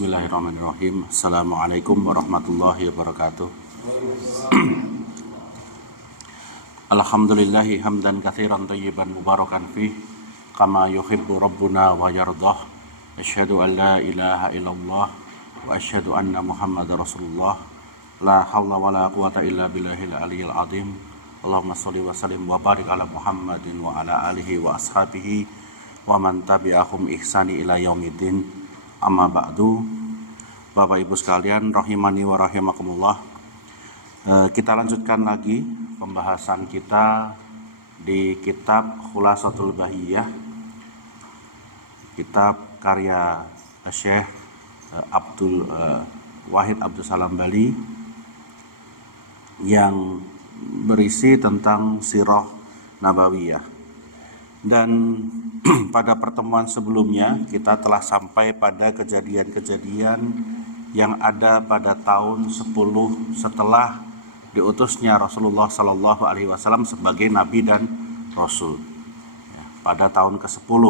Bismillahirrahmanirrahim. Assalamualaikum warahmatullahi wabarakatuh. Alhamdulillahi hamdan katsiran thayyiban mubarakan fih kama yuhibbu rabbuna wa yardah. Asyhadu an la ilaha illallah wa asyhadu anna Muhammadar Rasulullah. La haula wala quwata illa billahil aliyyil azim. Allahumma shalli wa sallim wa barik ala Muhammadin wa ala alihi wa ashabihi wa man tabi'ahum ihsani ila yaumiddin. Amma ba'du. Bapak Ibu sekalian rahimani wa rahimakumullah. Kita lanjutkan lagi pembahasan kita di kitab Khulasatul Bahiyah, kitab karya Syekh Abdul Wahid Abdul Salam Bali yang berisi tentang sirah nabawiyah. Dan pada pertemuan sebelumnya kita telah sampai pada kejadian-kejadian yang ada pada tahun 10 setelah diutusnya Rasulullah Sallallahu Alaihi Wasallam sebagai Nabi dan Rasul. Ya, pada tahun ke-10.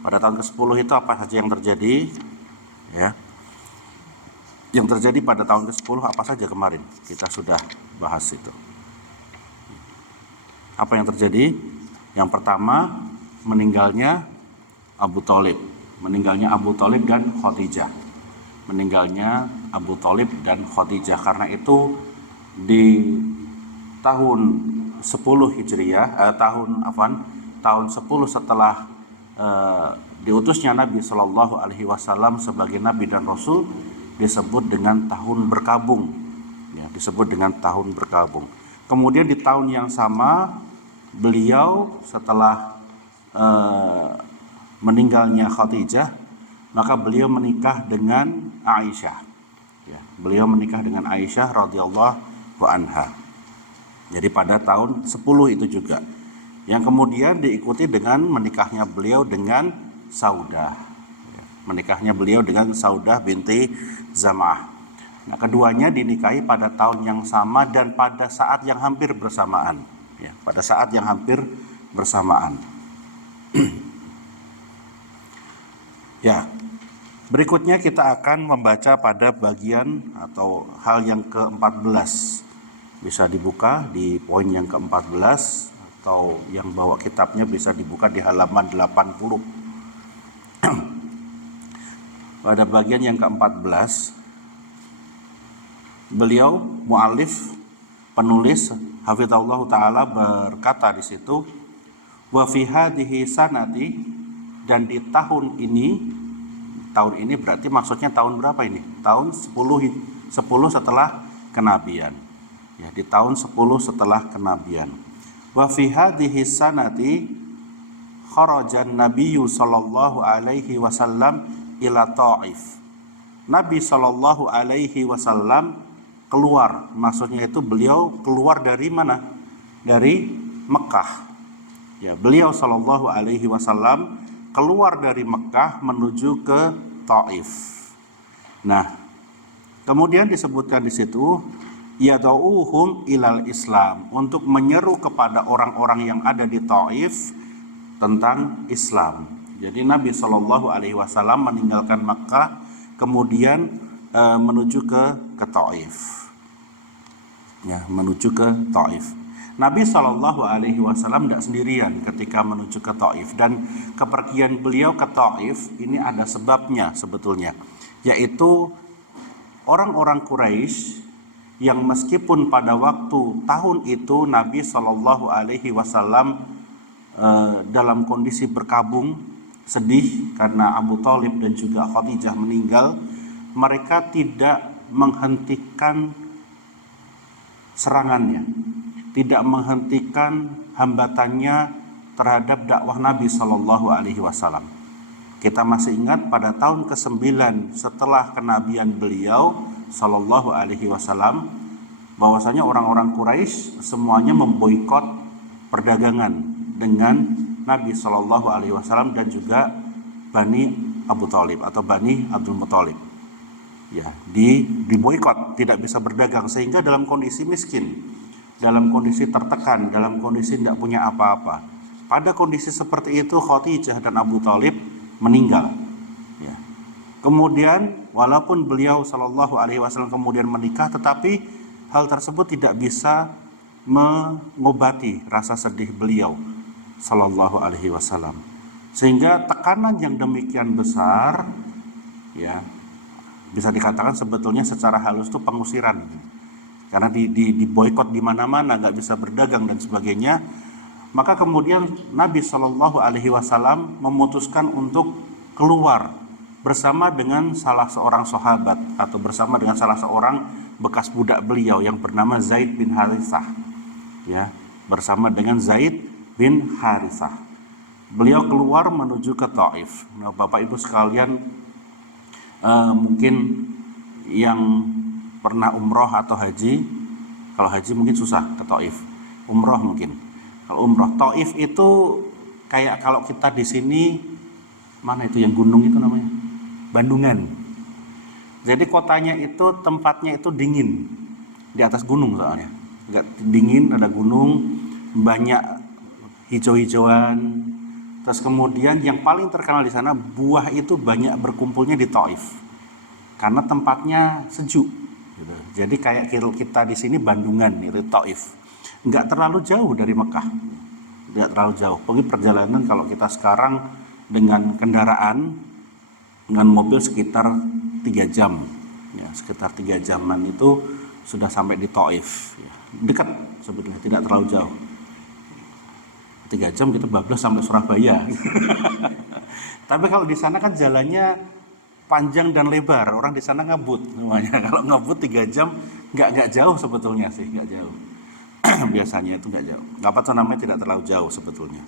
Pada tahun ke-10 itu apa saja yang terjadi? Ya, yang terjadi pada tahun ke-10 apa saja kemarin? Kita sudah bahas itu. Apa yang terjadi? Yang pertama, meninggalnya Abu Thalib. Meninggalnya Abu Thalib dan Khadijah. Meninggalnya Abu Thalib dan Khadijah. Karena itu di tahun 10 Hijriah, tahun 10 setelah diutusnya Nabi Shallallahu Alaihi Wasallam sebagai Nabi dan Rasul disebut dengan tahun berkabung. Ya, disebut dengan tahun berkabung. Kemudian di tahun yang sama beliau setelah meninggalnya Khadijah, maka beliau menikah dengan Aisyah. Ya, beliau menikah dengan Aisyah radhiyallahu anha. Jadi pada tahun 10 itu juga. Yang kemudian diikuti dengan menikahnya beliau dengan Saudah. Ya, menikahnya beliau dengan Saudah binti Zam'ah. Nah, keduanya dinikahi pada tahun yang sama dan pada saat yang hampir bersamaan. Ya, pada saat yang hampir bersamaan. Ya, berikutnya kita akan membaca pada bagian atau hal yang ke-14. Bisa dibuka di poin yang ke-14 atau yang bawa kitabnya bisa dibuka di halaman 80. Pada bagian yang ke-14, beliau mu'alif penulis hafizahullah taala berkata di situ, wa fi hadhihi sanati, dan di tahun ini berarti maksudnya tahun berapa ini? Tahun 10 setelah kenabian. Ya, di tahun 10 setelah kenabian. Wa fi hadhihi sanati kharajan nabiyyu sallallahu alaihi wasallam ila Thaif. Nabi sallallahu alaihi wasallam keluar, maksudnya itu beliau keluar dari mana? Dari Mekah. Ya, beliau sallallahu alaihi wasallam keluar dari Mekah menuju ke Thaif. Nah, kemudian disebutkan di situ yad'uhum ilal Islam, untuk menyeru kepada orang-orang yang ada di Thaif tentang Islam. Jadi Nabi sallallahu alaihi wasallam meninggalkan Mekah kemudian menuju ke Thaif. Ya, menuju ke Thaif. Nabi Shallallahu Alaihi Wasallam tidak sendirian ketika menuju ke Thaif, dan kepergian beliau ke Thaif ini ada sebabnya sebetulnya, yaitu orang-orang Quraisy yang meskipun pada waktu tahun itu Nabi Shallallahu Alaihi Wasallam dalam kondisi berkabung, sedih karena Abu Thalib dan juga Khadijah meninggal, mereka tidak menghentikan serangannya, tidak menghentikan hambatannya terhadap dakwah Nabi Shallallahu Alaihi Wasallam. Kita masih ingat pada tahun ke-9 setelah kenabian beliau Shallallahu Alaihi Wasallam, bahwasanya orang-orang Quraisy semuanya memboikot perdagangan dengan Nabi Shallallahu Alaihi Wasallam dan juga Bani Abu Thalib atau Bani Abdul Muthalib. Ya, diboikot, tidak bisa berdagang, sehingga dalam kondisi miskin, dalam kondisi tertekan, dalam kondisi tidak punya apa-apa. Pada kondisi seperti itu Khadijah dan Abu Thalib meninggal. Ya. Kemudian walaupun beliau Shallallahu Alaihi Wasallam kemudian menikah, tetapi hal tersebut tidak bisa mengobati rasa sedih beliau Shallallahu Alaihi Wasallam, sehingga tekanan yang demikian besar, ya bisa dikatakan sebetulnya secara halus itu pengusiran, karena di boykot di mana-mana, nggak bisa berdagang dan sebagainya. Maka kemudian Nabi Shallallahu Alaihi Wasallam memutuskan untuk keluar bersama dengan salah seorang sahabat atau bersama dengan salah seorang bekas budak beliau yang bernama Zaid bin Harithah, ya, bersama dengan Zaid bin Harithah. Beliau keluar menuju ke Taif. Nah, Bapak Ibu sekalian, mungkin yang pernah umroh atau haji, kalau haji mungkin susah ke Taif, umroh mungkin. Kalau umroh, Taif itu kayak kalau kita di sini, mana itu yang gunung itu namanya? Bandungan. Jadi kotanya itu, tempatnya itu dingin, di atas gunung soalnya. Agak dingin, ada gunung, banyak hijau-hijauan. Terus kemudian yang paling terkenal di sana, buah itu banyak berkumpulnya di Taif, karena tempatnya sejuk. Gitu. Jadi kayak kita di sini Bandungan, itu Taif. Nggak terlalu jauh dari Mekah, nggak terlalu jauh. Pokoknya perjalanan kalau kita sekarang dengan kendaraan, dengan mobil sekitar 3 jam, ya, sekitar 3 jaman itu sudah sampai di Taif, ya. Dekat sebetulnya, tidak terlalu jauh. 3 jam kita bablas sampai Surabaya. Tapi kalau di sana kan jalannya panjang dan lebar, orang di sana ngebut namanya. Kalau ngebut 3 jam nggak jauh sebetulnya sih, nggak jauh. Biasanya itu nggak jauh. Apa tuh namanya, tidak terlalu jauh sebetulnya.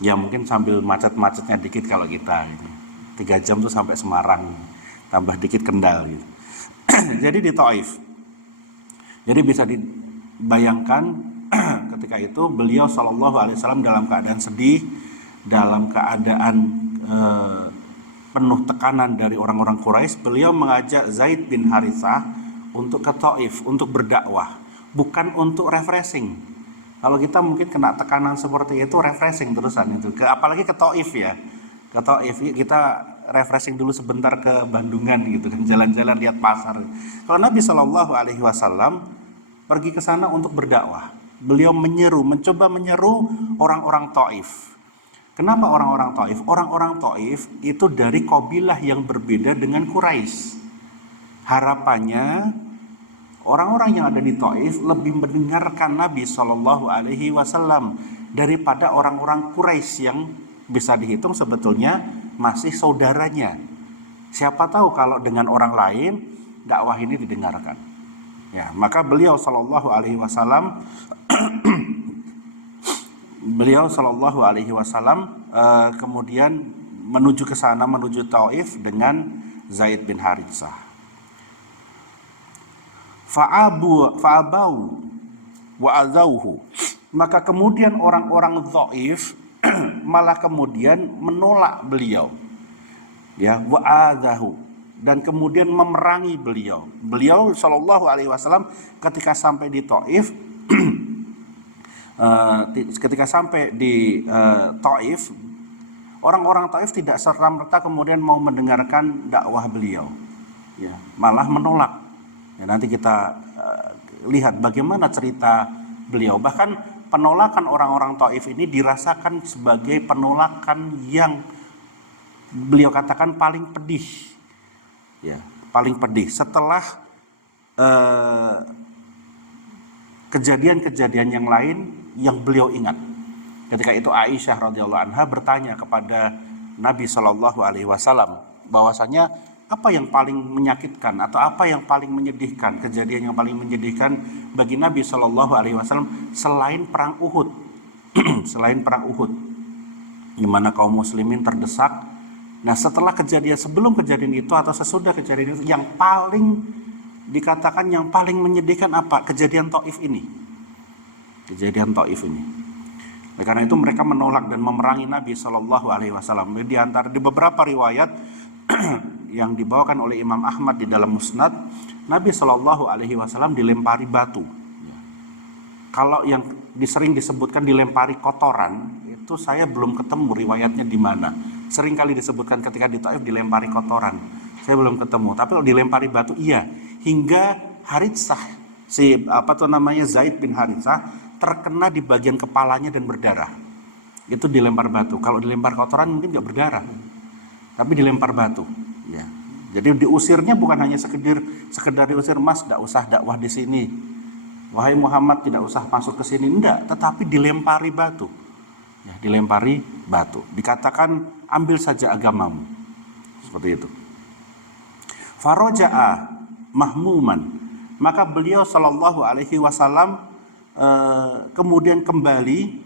Ya mungkin sambil macet-macetnya dikit kalau kita gitu. 3 jam tuh sampai Semarang, tambah dikit Kendal gitu. Jadi di Taif. Jadi bisa dibayangkan ketika itu beliau Shallallahu Alaihi Wasallam dalam keadaan sedih, dalam keadaan penuh tekanan dari orang-orang Quraisy. Beliau mengajak Zaid bin Harithah untuk ke Taif, untuk berdakwah, bukan untuk refreshing. Kalau kita mungkin kena tekanan seperti itu, refreshing terusan itu, apalagi ke Taif ya. Ke Taif kita refreshing dulu sebentar ke Bandungan gitu kan, jalan-jalan lihat pasar. Kalau Nabi Shallallahu Alaihi Wasallam pergi ke sana untuk berdakwah, beliau mencoba menyeru orang-orang Taif. Kenapa orang-orang Taif? Orang-orang Taif itu dari kabilah yang berbeda dengan Quraisy. Harapannya orang-orang yang ada di Taif lebih mendengarkan Nabi Shallallahu Alaihi Wasallam daripada orang-orang Quraisy yang bisa dihitung sebetulnya masih saudaranya. Siapa tahu kalau dengan orang lain dakwah ini didengarkan. Ya, maka beliau Shallallahu Alaihi Wasallam kemudian menuju ke sana, menuju Taif dengan Zaid bin Harithah. Fa'abau wa azauhu. Maka kemudian orang-orang Taif malah kemudian menolak beliau, ya, wa azahu, dan kemudian memerangi beliau. Beliau Shallallahu Alaihi Wasallam ketika sampai di Taif, Taif, orang-orang Taif tidak serta-merta kemudian mau mendengarkan dakwah beliau, ya, malah menolak. Ya, nanti kita lihat bagaimana cerita beliau. Bahkan penolakan orang-orang Taif ini dirasakan sebagai penolakan yang beliau katakan paling pedih, ya, paling pedih setelah kejadian-kejadian yang lain yang beliau ingat. Ketika itu Aisyah radhiyallahu anha bertanya kepada Nabi Shallallahu Alaihi Wasallam bahwasanya apa yang paling menyakitkan atau apa yang paling menyedihkan, kejadian yang paling menyedihkan bagi Nabi Shallallahu Alaihi Wasallam selain perang Uhud, selain perang Uhud, di mana kaum muslimin terdesak. Nah, setelah kejadian, sebelum kejadian itu atau sesudah kejadian itu, yang paling dikatakan yang paling menyedihkan apa? Kejadian Taif ini. Kejadian Taif ini. Karena itu mereka menolak dan memerangi Nabi Shallallahu Alaihi Wasallam. Di antara di beberapa riwayat yang dibawakan oleh Imam Ahmad di dalam Musnad, Nabi Shallallahu Alaihi Wasallam dilempari batu. Kalau yang sering disebutkan dilempari kotoran, itu saya belum ketemu riwayatnya di mana. Sering kali disebutkan ketika di Taif dilempari kotoran. Saya belum ketemu. Tapi kalau dilempari batu iya. Hingga Haritsah, Zaid bin Haritsah terkena di bagian kepalanya dan berdarah. Itu dilempar batu. Kalau dilempar kotoran mungkin nggak berdarah, tapi dilempar batu. Ya. Jadi diusirnya bukan hanya sekedar diusir, Mas, tidak usah dakwah di sini. Wahai Muhammad, tidak usah masuk ke sini, enggak, tetapi dilempari batu. Ya, dilempari batu. Dikatakan ambil saja agamamu. Seperti itu. Faroja'a mahmuman, maka beliau Shallallahu Alaihi Wasallam kemudian kembali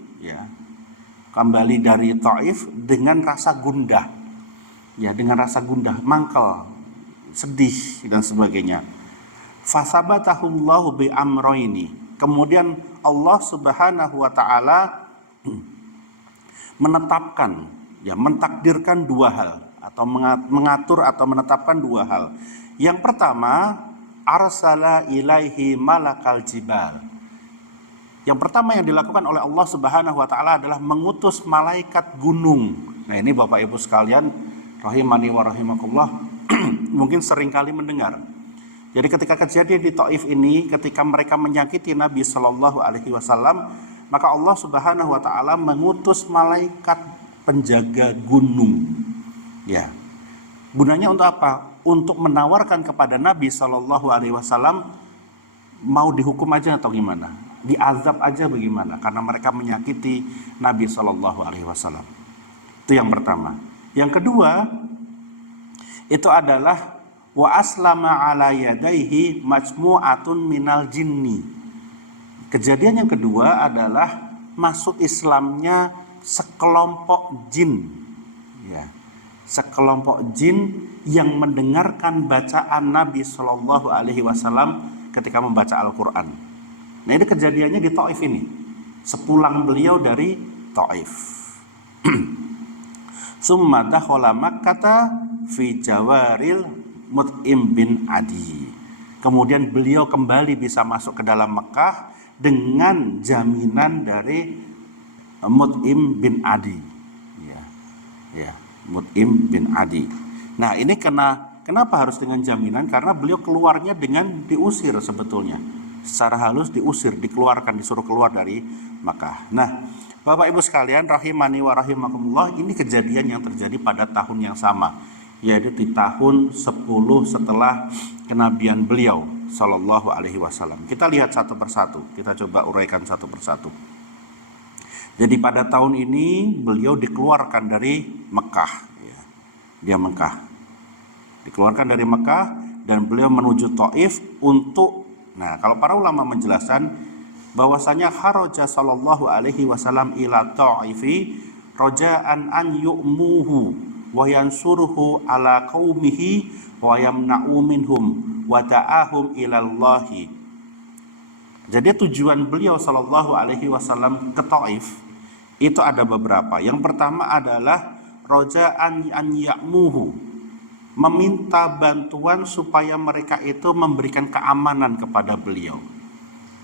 dari Taif dengan rasa gundah, mangkel, sedih dan sebagainya. Fasabatahullahu bi amroini, kemudian Allah Subhanahu wa taala menetapkan, mentakdirkan dua hal, atau mengatur atau menetapkan dua hal. Yang pertama, arsala ilaihi malakal jibal. Yang pertama yang dilakukan oleh Allah Subhanahu wa taala adalah mengutus malaikat gunung. Nah, ini Bapak Ibu sekalian rahimani wa rahimakumullah mungkin sering kali mendengar. Jadi ketika kejadian di Taif ini, ketika mereka menyakiti Nabi Shallallahu Alaihi Wasallam, maka Allah Subhanahu Wa Taala mengutus malaikat penjaga gunung. Ya, gunanya untuk apa? Untuk menawarkan kepada Nabi Shallallahu Alaihi Wasallam mau dihukum aja atau gimana, diazab aja bagaimana? Karena mereka menyakiti Nabi Shallallahu Alaihi Wasallam. Itu yang pertama. Yang kedua, itu adalah wa aslama ala yadaihi majmu'atun minal jinni. Kejadian yang kedua adalah masuk Islamnya sekelompok jin, sekelompok jin yang mendengarkan bacaan Nabi Shallallahu Alaihi Wasallam ketika membaca Al-Quran. Nah, ini kejadiannya di Taif ini, sepulang beliau dari Taif. Summa dakhala Makkah fi jawaril Mut'im bin Adi. Kemudian beliau kembali bisa masuk ke dalam Mekah dengan jaminan dari Mut'im bin Adi. Mut'im bin Adi. Nah, ini kenapa harus dengan jaminan? Karena beliau keluarnya dengan diusir sebetulnya. Secara halus diusir, dikeluarkan, disuruh keluar dari Mekah. Nah, Bapak Ibu sekalian rahimani wa rahimakumullah, ini kejadian yang terjadi pada tahun yang sama, yaitu di tahun 10 setelah kenabian beliau Sallallahu Alaihi Wasallam. Kita lihat satu persatu, kita coba uraikan satu persatu. Jadi pada tahun ini beliau dikeluarkan dari Mekah, dia Mekah, dikeluarkan dari Mekah dan beliau menuju Taif untuk, nah kalau para ulama menjelaskan bahwasanya kharaja Sallallahu Alaihi Wasallam ila Taifi roja'an an yu'muhu wa yansuruhu ala qaumihi wa yamna'u minhum wa da'ahum ilallahi. Jadi tujuan beliau Shallallahu Alaihi Wasallam ke Taif itu ada beberapa. Yang pertama adalah roja'an an ya'muhu, meminta bantuan supaya mereka itu memberikan keamanan kepada beliau.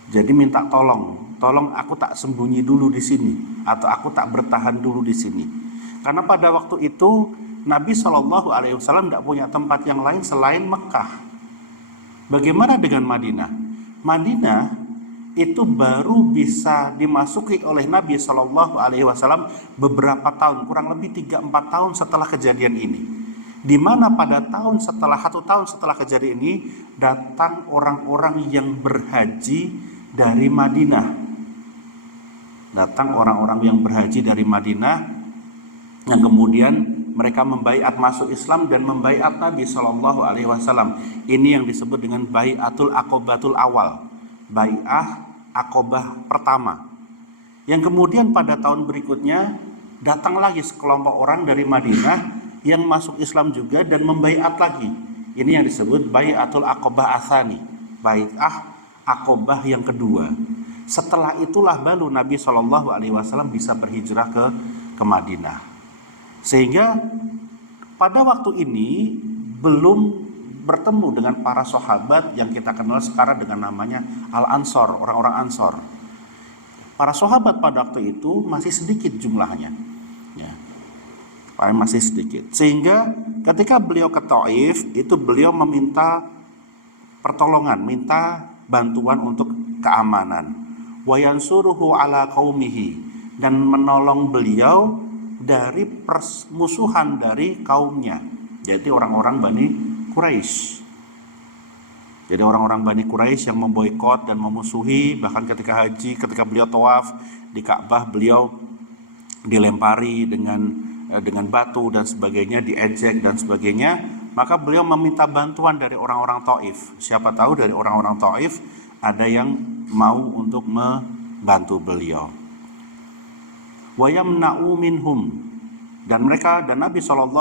Jadi minta tolong aku tak sembunyi dulu di sini, atau aku tak bertahan dulu di sini. Karena pada waktu itu Nabi Shallallahu Alaihi Wasallam tidak punya tempat yang lain selain Mekah. Bagaimana dengan Madinah? Madinah itu baru bisa dimasuki oleh Nabi Shallallahu Alaihi Wasallam beberapa tahun, kurang lebih 3-4 tahun setelah kejadian ini. Di mana pada satu tahun setelah kejadian ini datang orang-orang yang berhaji dari Madinah. Datang orang-orang yang berhaji dari Madinah, yang kemudian mereka membaiat masuk Islam dan membaiat Nabi Shallallahu Alaihi Wasallam. Ini yang disebut dengan baiatul aqobatul awal, bai'ah Aqobah pertama. Yang kemudian pada tahun berikutnya datang lagi sekelompok orang dari Madinah yang masuk Islam juga dan membaiat lagi. Ini yang disebut baiatul Aqobah asani, bai'ah Aqobah yang kedua. Setelah itulah baru Nabi Shallallahu Alaihi Wasallam bisa berhijrah ke Madinah. Sehingga pada waktu ini belum bertemu dengan para sahabat yang kita kenal sekarang dengan namanya Al-Ansor, orang-orang Ansor. Para sahabat pada waktu itu masih sedikit jumlahnya. masih sedikit. Sehingga ketika beliau ke Taif itu beliau meminta pertolongan, minta bantuan untuk keamanan. Wa yansuruhu ala qaumihi, dan menolong beliau dari permusuhan dari kaumnya, yaitu orang-orang Bani Quraisy. Jadi orang-orang Bani Quraisy yang memboikot dan memusuhi, bahkan ketika haji, ketika beliau tawaf di Ka'bah, beliau dilempari dengan batu dan sebagainya, diejek dan sebagainya. Maka beliau meminta bantuan dari orang-orang Taif. Siapa tahu dari orang-orang Taif ada yang mau untuk membantu beliau. Wa yamna'u minhum, dan Nabi SAW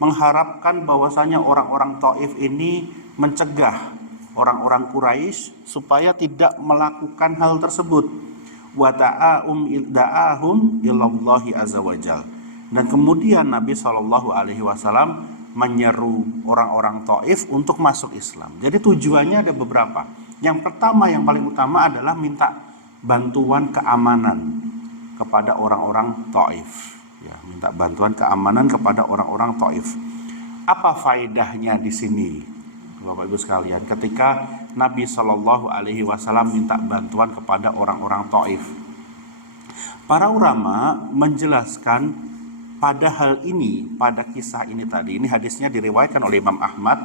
mengharapkan bahwasanya orang-orang Taif ini mencegah orang-orang Quraisy supaya tidak melakukan hal tersebut. Wa da'ahum ilallahi azza wajal, dan kemudian Nabi SAW menyeru orang-orang Taif untuk masuk Islam. Jadi tujuannya ada beberapa. Yang pertama, yang paling utama adalah minta bantuan keamanan kepada orang-orang Taif. Ya, minta bantuan keamanan kepada orang-orang Taif. Apa faedahnya di sini, Bapak Ibu sekalian, ketika Nabi SAW minta bantuan kepada orang-orang Taif? Para ulama menjelaskan pada hal ini, pada kisah ini tadi, ini hadisnya diriwayatkan oleh Imam Ahmad.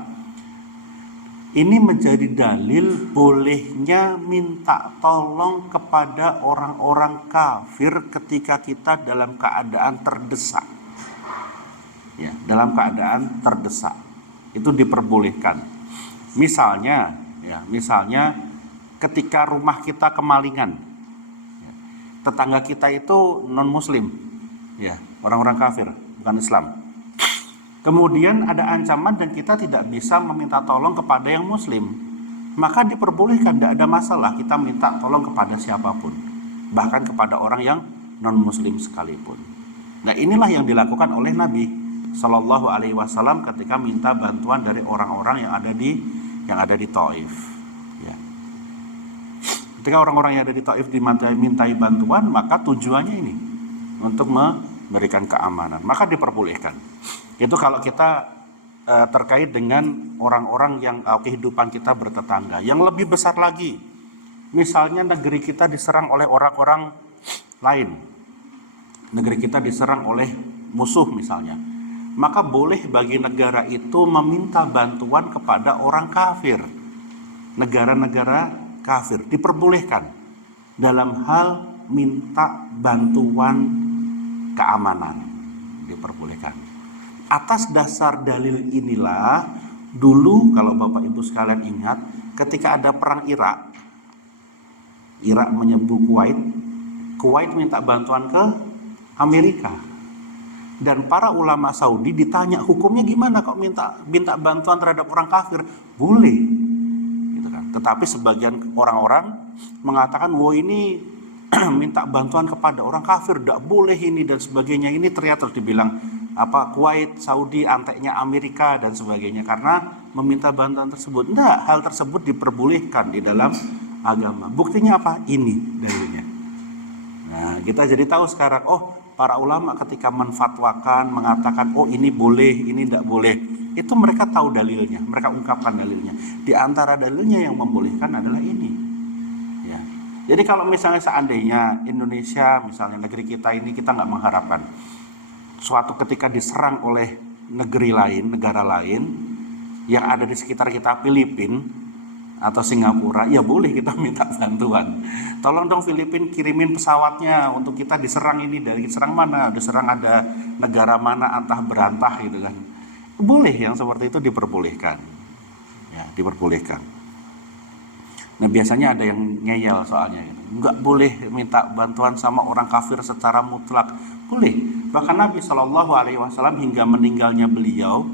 Ini menjadi dalil bolehnya minta tolong kepada orang-orang kafir ketika kita dalam keadaan terdesak. Ya, dalam keadaan terdesak itu diperbolehkan. Misalnya ketika rumah kita kemalingan, tetangga kita itu non muslim, ya, orang-orang kafir, bukan Islam. Kemudian ada ancaman dan kita tidak bisa meminta tolong kepada yang muslim, maka diperbolehkan, tidak ada masalah kita minta tolong kepada siapapun, bahkan kepada orang yang non muslim sekalipun. Nah, inilah yang dilakukan oleh Nabi Shallallahu Alaihi Wasallam ketika minta bantuan dari orang-orang yang ada di Taif. Ya. Ketika orang-orang yang ada di Taif dimintai bantuan, maka tujuannya ini untuk memberikan keamanan, maka diperbolehkan. Itu kalau kita terkait dengan orang-orang yang kehidupan kita bertetangga. Yang lebih besar lagi, misalnya negeri kita diserang oleh orang-orang lain, negeri kita diserang oleh musuh misalnya, maka boleh bagi negara itu meminta bantuan kepada orang kafir, negara-negara kafir, diperbolehkan dalam hal minta bantuan keamanan, diperbolehkan. Atas dasar dalil inilah dulu, kalau Bapak Ibu sekalian ingat, ketika ada perang Irak menyerbu Kuwait minta bantuan ke Amerika, dan para ulama Saudi ditanya hukumnya gimana kok minta bantuan terhadap orang kafir? Boleh, gitu kan. Tetapi sebagian orang-orang mengatakan, wah ini minta bantuan kepada orang kafir tidak boleh ini dan sebagainya. Ini ternyata dibilang Kuwait, Saudi, anteknya Amerika dan sebagainya karena meminta bantuan tersebut. Enggak, hal tersebut diperbolehkan di dalam agama. Buktinya apa? Ini dalilnya. Nah, kita jadi tahu sekarang, para ulama ketika menfatwakan, mengatakan, ini boleh, ini tidak boleh, itu mereka tahu dalilnya, mereka ungkapkan dalilnya. Di antara dalilnya yang membolehkan adalah ini. Ya. Jadi kalau misalnya seandainya Indonesia, misalnya negeri kita ini, kita nggak mengharapkan suatu ketika diserang oleh negara lain yang ada di sekitar kita, Filipina atau Singapura, ya boleh kita minta bantuan. Tolong dong Filipina kirimin pesawatnya untuk kita diserang ini, dari serang mana, diserang ada negara mana antah berantah gitu kan. Boleh, yang seperti itu diperbolehkan. Ya, diperbolehkan. Nah, biasanya ada yang ngeyel soalnya gitu. Enggak boleh minta bantuan sama orang kafir secara mutlak. Boleh. Bahkan Nabi Shallallahu Alaihi Wasallam hingga meninggalnya beliau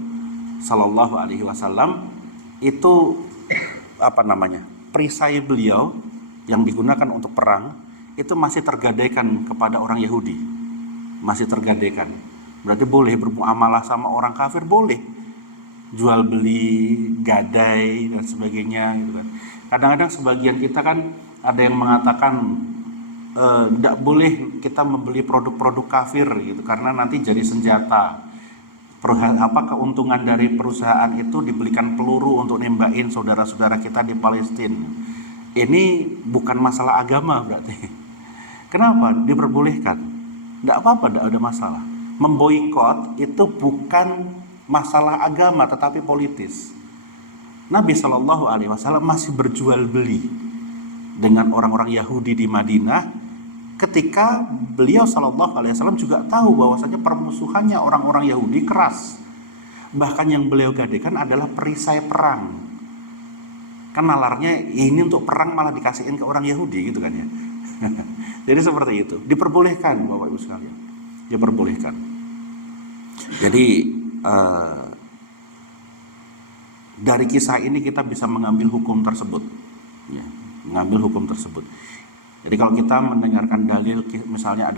Shallallahu Alaihi Wasallam itu perisai beliau yang digunakan untuk perang itu masih tergadaikan kepada orang Yahudi, masih tergadaikan. Berarti boleh bermuamalah sama orang kafir, boleh jual beli, gadai dan sebagainya gitu kan. Kadang-kadang sebagian kita kan ada yang mengatakan tidak boleh kita membeli produk-produk kafir gitu karena nanti jadi senjata. Keuntungan dari perusahaan itu dibelikan peluru untuk nembakin saudara-saudara kita di Palestina. Ini bukan masalah agama berarti. Kenapa diperbolehkan? Tidak apa-apa, tidak ada masalah. Memboikot itu bukan masalah agama tetapi politis. Nabi Shallallahu Alaihi Wasallam masih berjual beli dengan orang-orang Yahudi di Madinah ketika beliau Shallallahu Alaihi Wasallam juga tahu bahwasanya permusuhannya orang-orang Yahudi keras. Bahkan yang beliau gadekan adalah perisai perang. Kan nalarnya ini untuk perang malah dikasihin ke orang Yahudi gitu kan ya. Jadi seperti itu. Diperbolehkan Bapak Ibu sekalian. Diperbolehkan. Jadi dari kisah ini kita bisa mengambil hukum tersebut. Ya, mengambil hukum tersebut. Jadi kalau kita mendengarkan dalil misalnya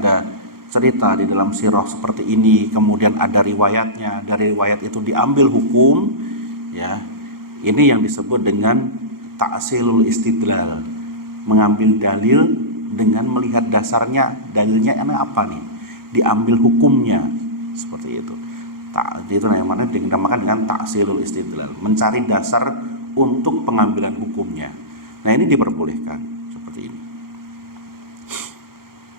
ada cerita di dalam sirah seperti ini, kemudian ada riwayatnya, dari riwayat itu diambil hukum, ya. Ini yang disebut dengan ta'silul istidlal. Mengambil dalil dengan melihat dasarnya, dalilnya apa nih? Diambil hukumnya seperti itu. Itu namanya dinamakan dengan ta'silul istidlal, mencari dasar untuk pengambilan hukumnya. Nah, ini diperbolehkan.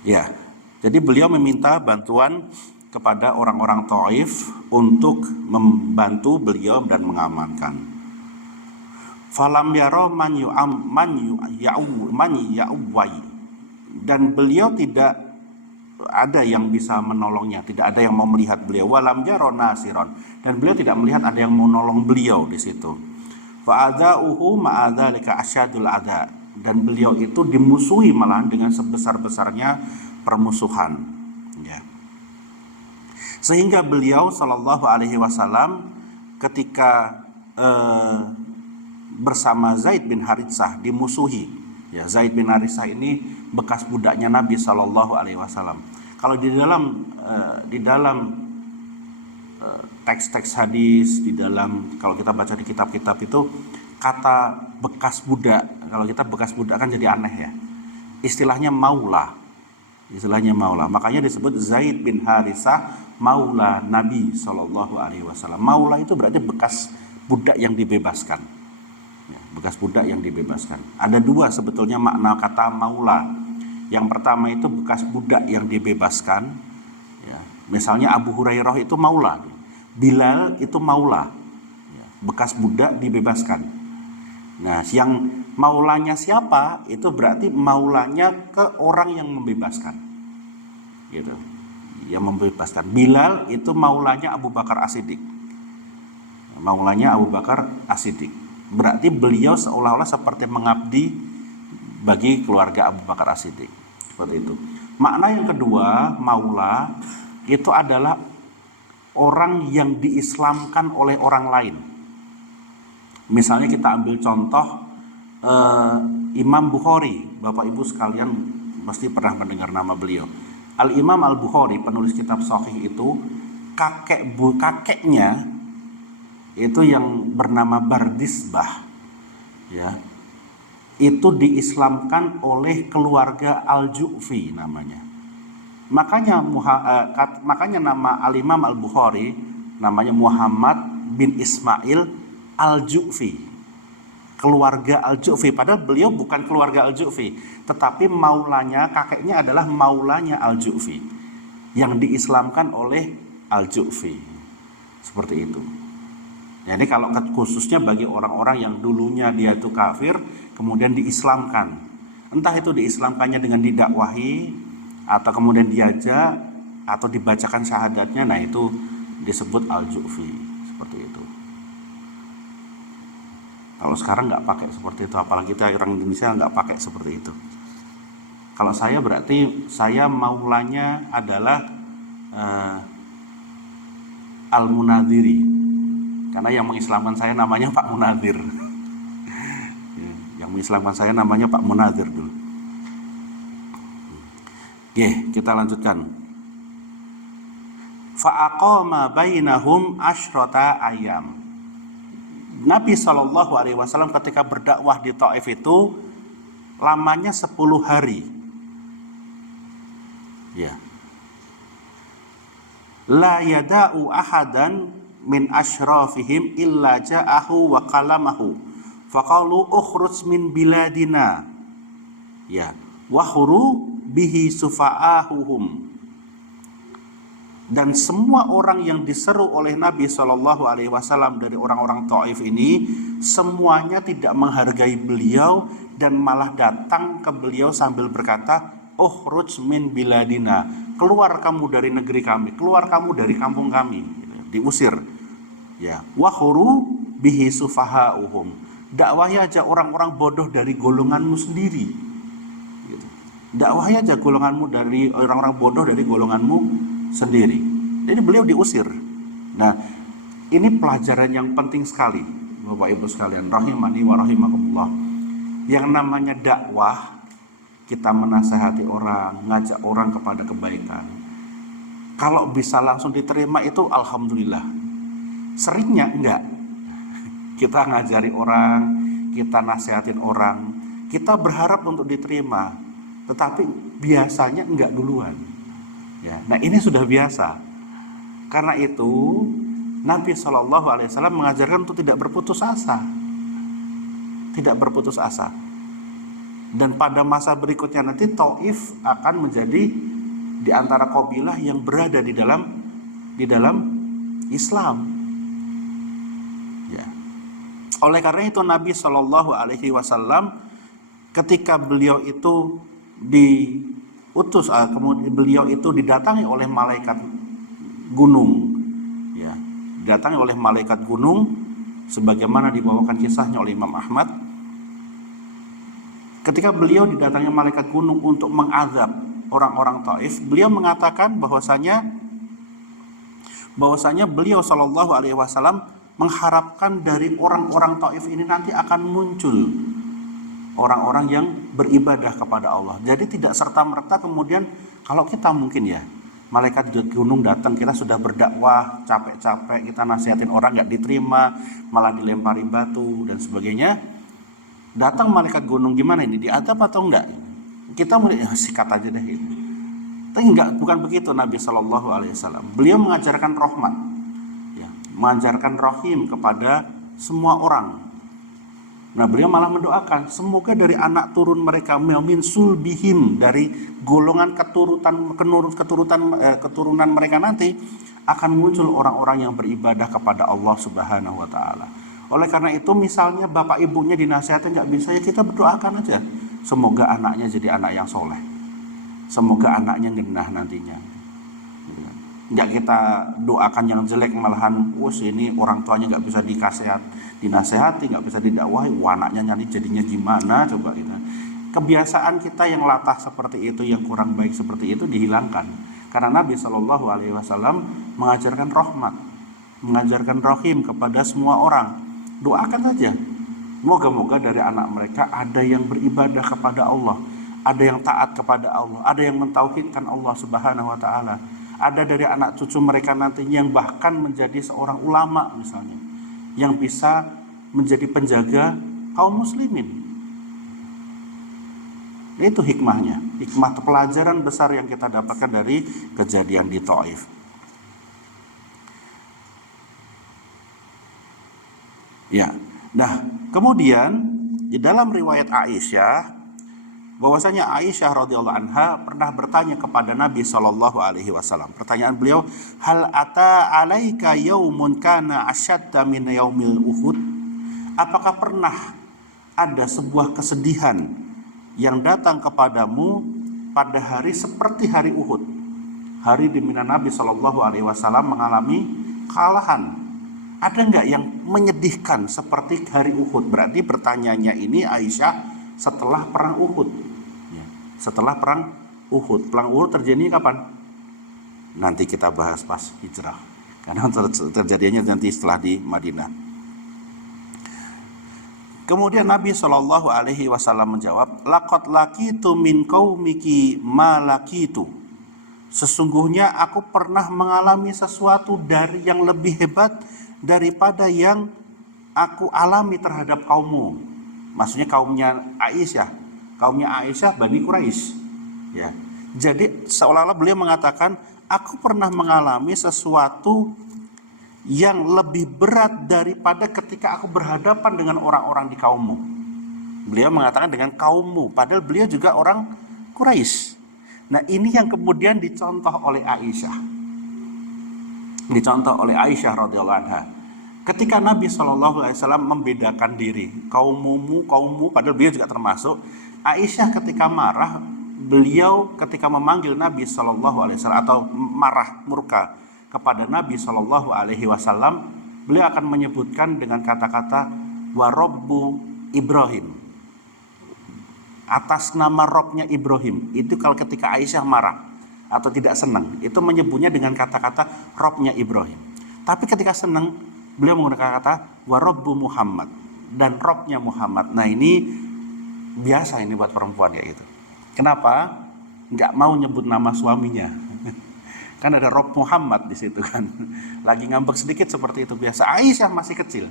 Ya, jadi beliau meminta bantuan kepada orang-orang Thaif untuk membantu beliau dan mengamankan. Falam yara man ya'uwai, dan beliau tidak ada yang bisa menolongnya, tidak ada yang mau melihat beliau. Walam yara nasiron, dan beliau tidak melihat ada yang mau menolong beliau di situ. Fa adza'uhu ma'adzalika asyadul adza, dan beliau itu dimusuhi malah dengan sebesar-besarnya permusuhan, ya. Sehingga beliau Shallallahu Alaihi Wasallam ketika bersama Zaid bin Haritsah dimusuhi, ya. Zaid bin Haritsah ini bekas budaknya Nabi Shallallahu Alaihi Wasallam. Kalau di dalam teks-teks hadis, di dalam kalau kita baca di kitab-kitab itu, kata bekas budak, kalau kita bekas budak kan jadi aneh ya. Istilahnya maula. Makanya disebut Zaid bin Haritsah maula Nabi Shallallahu Alaihi Wasallam. Maula itu berarti bekas budak yang dibebaskan. Ya, bekas budak yang dibebaskan. Ada dua sebetulnya makna kata maula. Yang pertama itu bekas budak yang dibebaskan. Ya, misalnya Abu Hurairah itu maula, Bilal itu maula, ya, bekas budak dibebaskan. Nah, yang maulanya siapa? Itu berarti maulanya ke orang yang membebaskan, gitu. Yang membebaskan. Bilal itu maulanya Abu Bakar As-Siddiq. Maulanya Abu Bakar As-Siddiq. Berarti beliau seolah-olah seperti mengabdi bagi keluarga Abu Bakar As-Siddiq. Seperti itu. Makna yang kedua, maula itu adalah orang yang diislamkan oleh orang lain. Misalnya kita ambil contoh Imam Bukhari, Bapak Ibu sekalian mesti pernah mendengar nama beliau. Al-Imam Al-Bukhari, penulis kitab Sahih itu, kakeknya itu yang bernama Bardisbah, ya, itu diislamkan oleh keluarga Al-Ju'fi namanya. Makanya nama Al-Imam Al-Bukhari namanya Muhammad bin Ismail Al-Ju'fi, keluarga Al-Ju'fi. Padahal beliau bukan keluarga Al-Ju'fi, tetapi maulanya, kakeknya adalah maulanya Al-Ju'fi yang diislamkan oleh Al-Ju'fi. Seperti itu. Jadi kalau khususnya bagi orang-orang yang dulunya dia itu kafir kemudian diislamkan, entah itu diislamkannya dengan didakwahi atau kemudian diajak atau dibacakan syahadatnya, nah itu disebut Al-Ju'fi. Seperti itu. Kalau sekarang nggak pakai seperti itu, apalagi kita orang Indonesia nggak pakai seperti itu. Kalau saya berarti saya maulanya adalah Al-Munadhiri, karena yang mengislamkan saya namanya Pak Munadhir. Yang mengislamkan saya namanya Pak Munadhir dulu. Oke, kita lanjutkan. Fa'aqama bainahum asyrata ayam. Nabi SAW ketika berdakwah di Taif itu lamanya 10 hari. Ya. La yada'u ahadan min asyrafihim illa ja'ahu wa kalamahu faqalu ukhruj min biladina, ya, wa khuru bihi sufa'ahuhum. Dan semua orang yang diseru oleh Nabi SAW dari orang-orang Taif ini, semuanya tidak menghargai beliau dan malah datang ke beliau sambil berkata, ukhruj min biladina, keluar kamu dari negeri kami, keluar kamu dari kampung kami, diusir. Ya, wa khuru bihi sufahauhum, dakwahi aja orang-orang bodoh dari golonganmu sendiri. Gitu. Dakwahi aja golonganmu dari orang-orang bodoh dari golonganmu sendiri. Jadi beliau diusir. Nah, ini pelajaran yang penting sekali, Bapak Ibu sekalian, rahimani wa rahimakumullah. Yang namanya dakwah, kita menasihati orang, ngajak orang kepada kebaikan, kalau bisa langsung diterima itu alhamdulillah. Seringnya enggak. Kita ngajari orang, kita nasihatin orang, kita berharap untuk diterima, tetapi biasanya enggak duluan. Ya, nah ini sudah biasa. Karena itu Nabi SAW mengajarkan untuk tidak berputus asa. Tidak berputus asa. Dan pada masa berikutnya nanti Taif akan menjadi di antara kabilah yang berada di dalam Islam. Ya. Oleh karena itu Nabi SAW ketika beliau itu diutus, kemudian beliau itu didatangi oleh malaikat gunung, ya, didatangi oleh malaikat gunung, sebagaimana dibawakan kisahnya oleh Imam Ahmad. Ketika beliau didatangi malaikat gunung untuk mengazab orang-orang Taif, beliau mengatakan bahwasanya beliau SAW mengharapkan dari orang-orang Taif ini nanti akan muncul orang-orang yang beribadah kepada Allah. Jadi tidak serta-merta kemudian kalau kita mungkin ya, malaikat gunung datang, kita sudah berdakwah capek-capek, kita nasihatin orang nggak diterima, malah dilempari batu dan sebagainya. Datang malaikat gunung, gimana ini, diadab atau enggak? Kita mulai sikat aja deh ini. Tapi enggak, bukan begitu Nabi SAW. Beliau mengajarkan rahmat, ya, mengajarkan rahim kepada semua orang. Nah, beliau malah mendoakan semoga dari anak turun mereka, min sulbihim, dari golongan keturunan mereka nanti akan muncul orang-orang yang beribadah kepada Allah Subhanahu wa taala. Oleh karena itu misalnya bapak ibunya dinasihatin nggak bisa, ya kita berdoakan aja semoga anaknya jadi anak yang soleh, semoga anaknya ngenah nantinya. Nggak kita doakan yang jelek, malahan ini orang tuanya nggak bisa dinasehati, nggak bisa didakwahi, anaknya nyari jadinya gimana coba kita. Kebiasaan kita yang latah seperti itu, yang kurang baik seperti itu dihilangkan. Karena Nabi SAW mengajarkan rahmat, mengajarkan rahim kepada semua orang. Doakan saja, moga-moga dari anak mereka ada yang beribadah kepada Allah, ada yang taat kepada Allah, ada yang mentauhidkan Allah Subhanahu wa taala. Ada dari anak cucu mereka nantinya yang bahkan menjadi seorang ulama misalnya, yang bisa menjadi penjaga kaum muslimin. Itu hikmahnya, hikmah pelajaran besar yang kita dapatkan dari kejadian di Taif. Ya, nah kemudian di dalam riwayat Aisyah, bahwasanya Aisyah radhiyallahu anha pernah bertanya kepada Nabi SAW. Pertanyaan beliau, hal ata alaika yaumun kana asyadda min yaumil Uhud? Apakah pernah ada sebuah kesedihan yang datang kepadamu pada hari seperti hari Uhud, hari di mana Nabi SAW mengalami kekalahan? Ada enggak yang menyedihkan seperti hari Uhud? Berarti pertanyaannya ini Aisyah setelah perang Uhud. Setelah perang Uhud. Perang Uhud terjadi kapan? Nanti kita bahas pas hijrah, karena terjadinya nanti setelah di Madinah. Kemudian Nabi SAW menjawab, laqad laqitu min qaumiki ma laqitu. Sesungguhnya aku pernah mengalami sesuatu dari yang lebih hebat daripada yang aku alami terhadap kaummu. Maksudnya kaumnya Aisyah, Bani Quraisy. Ya. Jadi seolah-olah beliau mengatakan, aku pernah mengalami sesuatu yang lebih berat daripada ketika aku berhadapan dengan orang-orang di kaummu. Beliau mengatakan dengan kaummu, padahal beliau juga orang Quraisy. Nah, ini yang kemudian dicontoh oleh Aisyah. Dicontoh oleh Aisyah radhiyallahu anha. Ketika Nabi SAW membedakan diri, kaummu, padahal beliau juga termasuk. Aisyah ketika marah, beliau ketika memanggil Nabi SAW atau marah murka kepada Nabi SAW, beliau akan menyebutkan dengan kata-kata wa Rabbu Ibrahim, atas nama Robnya Ibrahim. Itu kalau ketika Aisyah marah atau tidak senang, itu menyebutnya dengan kata-kata Robnya Ibrahim. Tapi ketika senang, beliau menggunakan kata wa Rabbu Muhammad, dan Robnya Muhammad. Nah, ini biasa ini buat perempuan ya itu. Kenapa? Nggak mau nyebut nama suaminya. Kan ada Rob Muhammad di situ kan. Lagi ngambek sedikit seperti itu biasa. Aisyah masih kecil.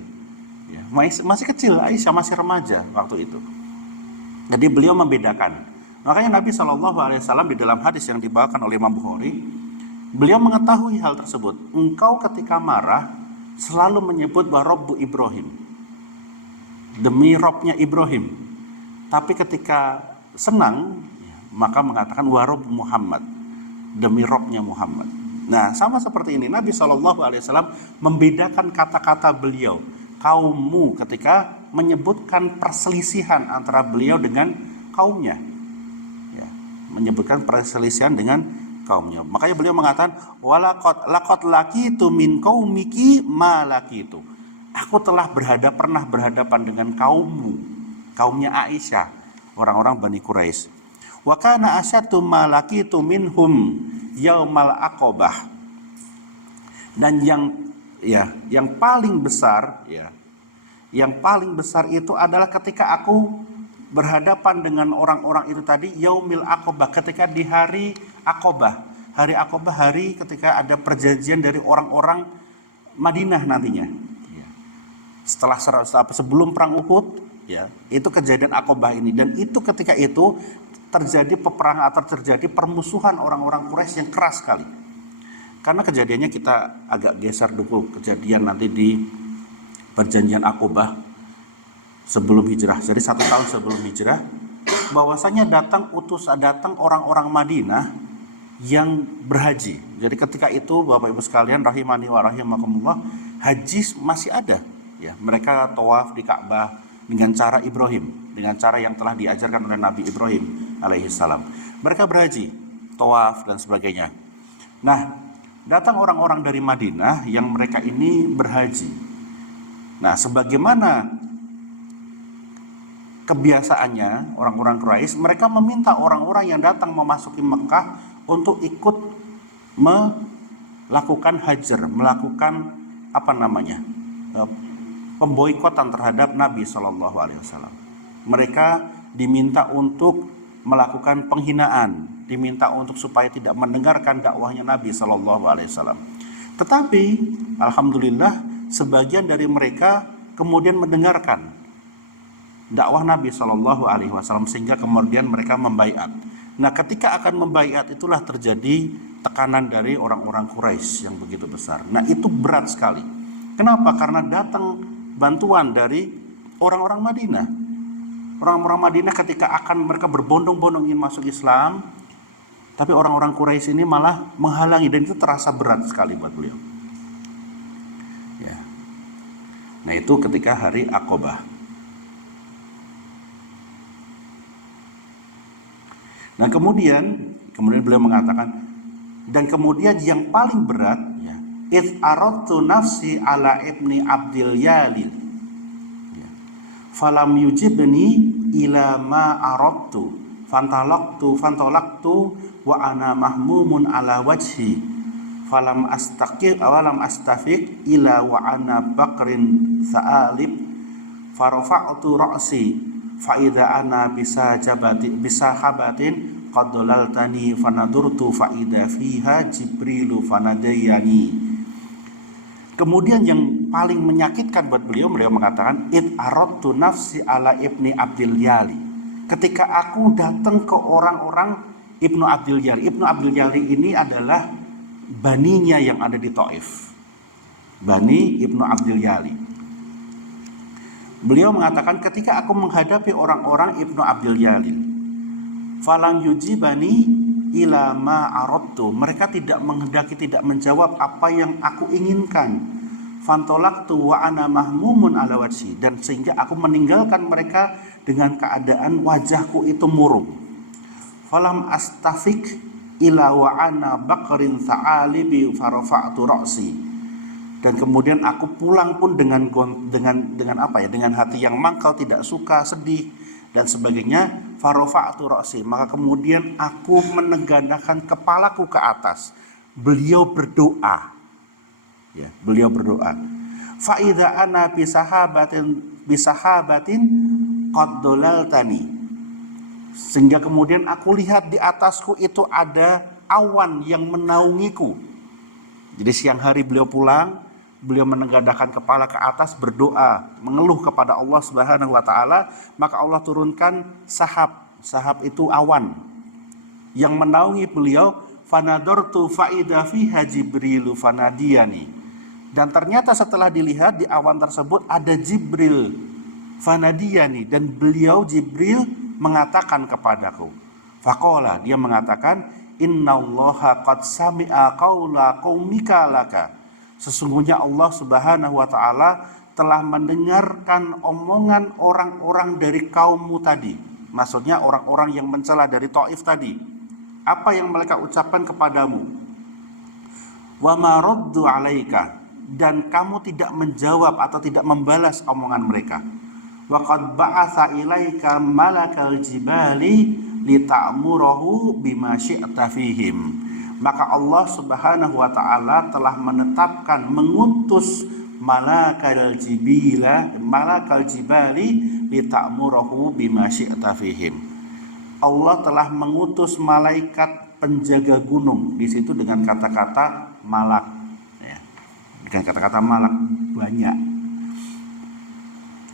Ya, masih kecil, Aisyah masih remaja waktu itu. Jadi beliau membedakan. Makanya Nabi SAW di dalam hadis yang dibawakan oleh Imam Bukhari, beliau mengetahui hal tersebut. Engkau ketika marah selalu menyebut wa Rabbu Ibrahim, demi Robnya Ibrahim. Tapi ketika senang, maka mengatakan wa Rabbu Muhammad, demi Robnya Muhammad. Nah, sama seperti ini Nabi SAW membedakan kata-kata beliau, kaummu, ketika menyebutkan perselisihan antara beliau dengan kaumnya, ya, menyebutkan perselisihan dengan kaumnya. Makanya beliau mengatakan laqad laqitu min qaumiki ma laqitu. Aku telah pernah berhadapan dengan kaummu, kaumnya Aisyah, orang-orang Bani Quraisy. Wa kana asyaddu ma laqitu minhum yaumal aqabah. Dan yang paling besar, ya, yang paling besar itu adalah ketika aku berhadapan dengan orang-orang itu tadi, yaumil aqabah, ketika di hari Aqabah. Hari Aqabah, hari ketika ada perjanjian dari orang-orang Madinah nantinya. Ya. Sebelum perang Uhud, ya, itu kejadian Aqabah ini, dan itu ketika itu terjadi peperangan atau terjadi permusuhan orang-orang Quraisy yang keras sekali. Karena kejadiannya kita agak geser dulu, kejadian nanti di perjanjian Aqabah sebelum hijrah. Jadi 1 tahun sebelum hijrah, bahwasanya datang orang-orang Madinah yang berhaji. Jadi ketika itu Bapak Ibu sekalian rahimani wa rahimakumullah, haji masih ada, ya. Mereka tawaf di Ka'bah dengan cara Ibrahim, dengan cara yang telah diajarkan oleh Nabi Ibrahim alaihissalam. Mereka berhaji, tawaf dan sebagainya. Nah, datang orang-orang dari Madinah yang mereka ini berhaji. Nah, sebagaimana kebiasaannya orang-orang Quraisy, mereka meminta orang-orang yang datang memasuki Mekah untuk ikut melakukan hajar, melakukan pemboikotan terhadap Nabi SAW. Mereka diminta untuk melakukan penghinaan, diminta untuk supaya tidak mendengarkan dakwahnya Nabi SAW. Tetapi alhamdulillah sebagian dari mereka kemudian mendengarkan dakwah Nabi SAW sehingga kemudian mereka membaiat. Nah, ketika akan membaiat itulah terjadi tekanan dari orang-orang Quraisy yang begitu besar. Nah, itu berat sekali. Kenapa? Karena datang bantuan dari orang-orang Madinah. Orang-orang Madinah ketika akan mereka berbondong-bondong ingin masuk Islam, tapi orang-orang Quraisy ini malah menghalangi, dan itu terasa berat sekali buat beliau. Ya. Nah, itu ketika hari Aqabah. Nah, kemudian beliau mengatakan, dan kemudian yang paling berat, ya, id aradtu nafsi ala ibni Abdil Yalil, ya, falam yujibni ila ma aradtu fantalaqtu wa ana mahmumun ala wajhi falam astafiq ila wa ana baqrin sa'alib farafa'tu ra'si fa'idha ana bisa habatin qad dalaltani fanadurtu fa'idha fiha Jibrilu fanadayani. Kemudian yang paling menyakitkan buat beliau mengatakan id aradtu nafsi ala ibni Abdil Yali, ketika aku datang ke orang-orang Ibnu Abdul Jali. Ibnu Abdul Jali ini adalah baninya yang ada di Taif. Bani Ibnu Abdul Jali. Beliau mengatakan ketika aku menghadapi orang-orang Ibnu Abdul Jali, falang yujibani ila ma aradtu. Mereka tidak menghendaki, tidak menjawab apa yang aku inginkan. Fantolaktu wa ana mahmumun ala wajhi, dan sehingga aku meninggalkan mereka dengan keadaan wajahku itu murung. Falam astafik ila wa ana baqrin tha'alibi farafa'tu ra'si. Dan kemudian aku pulang pun dengan apa ya, dengan hati yang mangkal, tidak suka, sedih dan sebagainya. Farafa'tu ra'si, maka kemudian aku menegakkan kepalaku ke atas. Beliau berdoa. Ya, beliau berdoa. Fa idza ana bisahabatin qad dalaltani. Sehingga kemudian aku lihat di atasku itu ada awan yang menaungiku. Jadi siang hari beliau pulang, beliau menengadahkan kepala ke atas, berdoa, mengeluh kepada Allah Subhanahu wa taala, maka Allah turunkan sahab. Sahab itu awan yang menaungi beliau. Fanadortu faida fiha Jibrilu fanadiyani. Dan ternyata setelah dilihat di awan tersebut ada Jibril fanadiyani, dan beliau Jibril mengatakan kepadaku. Faqala, dia mengatakan, innallaha qad sami'a qaula qaumika laka. Sesungguhnya Allah Subhanahu wa taala telah mendengarkan omongan orang-orang dari kaummu tadi. Maksudnya orang-orang yang mencela dari Taif tadi. Apa yang mereka ucapkan kepadamu. Wa ma raddu 'alaika, dan kamu tidak menjawab atau tidak membalas omongan mereka. Wa qad ba'atsa ilaika malakal jibali lita'murahu bima syi'ta fihim. Maka Allah Subhanahu wa taala telah menetapkan, mengutus malakal jibali lita'murahu bima syi'ta fihim. Allah telah mengutus malaikat penjaga gunung, di situ dengan kata-kata malak, ya. Dengan kata-kata malak banyak.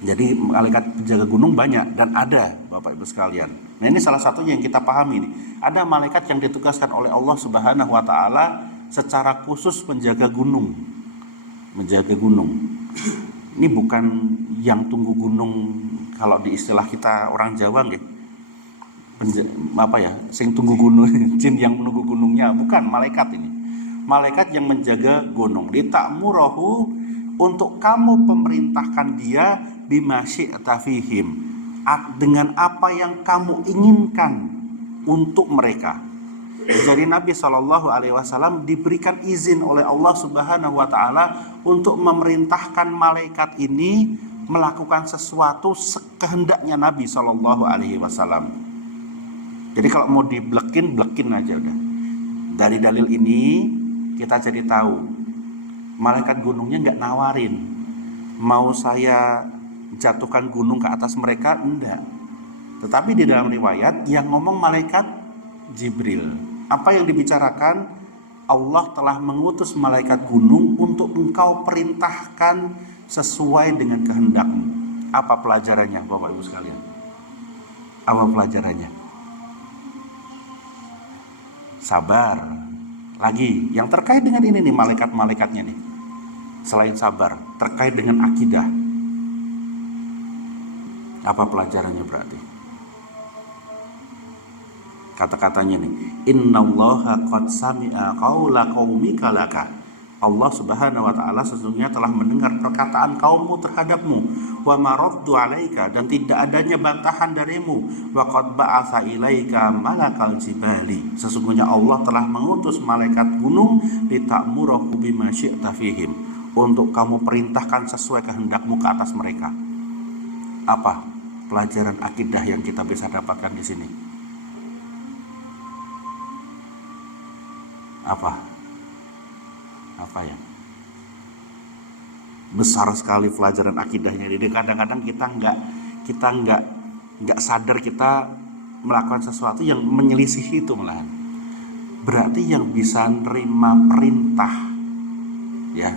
Jadi malaikat penjaga gunung banyak dan ada, Bapak Ibu sekalian. Nah, ini salah satunya yang kita pahami nih. Ada malaikat yang ditugaskan oleh Allah Subhanahu wa taala secara khusus menjaga gunung. Menjaga gunung. Ini bukan yang tunggu gunung kalau di istilah kita orang Jawa nggih. Sing tunggu gunung, jin yang menunggu gunungnya, bukan, malaikat ini. Malaikat yang menjaga gunung. Lita'murahu, untuk kamu pemerintahkan dia bima syi'ta fihim, dengan apa yang kamu inginkan untuk mereka. Jadi Nabi SAW diberikan izin oleh Allah Subhanahu wa taala untuk memerintahkan malaikat ini melakukan sesuatu sekehendaknya Nabi SAW. Jadi kalau mau diblekin aja udah. Dari dalil ini kita jadi tahu malaikat gunungnya nggak nawarin, mau saya jatuhkan gunung ke atas mereka, enggak. Tetapi di dalam riwayat yang ngomong malaikat Jibril. Apa yang dibicarakan? Allah telah mengutus malaikat gunung untuk engkau perintahkan sesuai dengan kehendakmu. Apa pelajarannya, Bapak Ibu sekalian? Apa pelajarannya? Sabar. Lagi yang terkait dengan ini nih, malaikat-malaikatnya nih. Selain sabar, terkait dengan akidah. Apa pelajarannya berarti? Kata-katanya nih, innallaha qad sami'a qaula qaumika laka. Allah Subhanahu wa taala sesungguhnya telah mendengar perkataan kaummu terhadapmu. Wa maraddu 'alaika, dan tidak adanya bantahan darimu. Wa qad ba'atsa ilaika malakal jibali. Sesungguhnya Allah telah mengutus malaikat gunung lita'murahu bima syi'ta fihim, untuk kamu perintahkan sesuai kehendakmu ke atas mereka. Apa pelajaran akidah yang kita bisa dapatkan di sini? Apa ya? Besar sekali pelajaran akidahnya. Jadi kadang-kadang kita nggak sadar kita melakukan sesuatu yang menyelisih itu malahan. Berarti yang bisa nerima perintah, ya,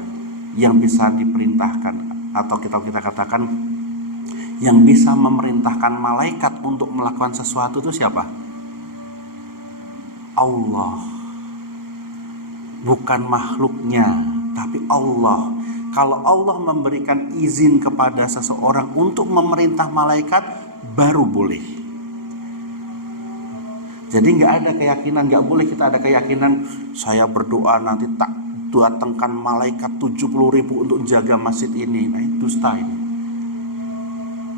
yang bisa diperintahkan, atau kita katakan yang bisa memerintahkan malaikat untuk melakukan sesuatu itu siapa? Allah, bukan makhluknya, tapi Allah. Kalau Allah memberikan izin kepada seseorang untuk memerintah malaikat, baru boleh. Jadi nggak ada keyakinan, nggak boleh kita ada keyakinan saya berdoa nanti tak datangkan malaikat 70.000 untuk jaga masjid ini. Nah, itu dusta ini.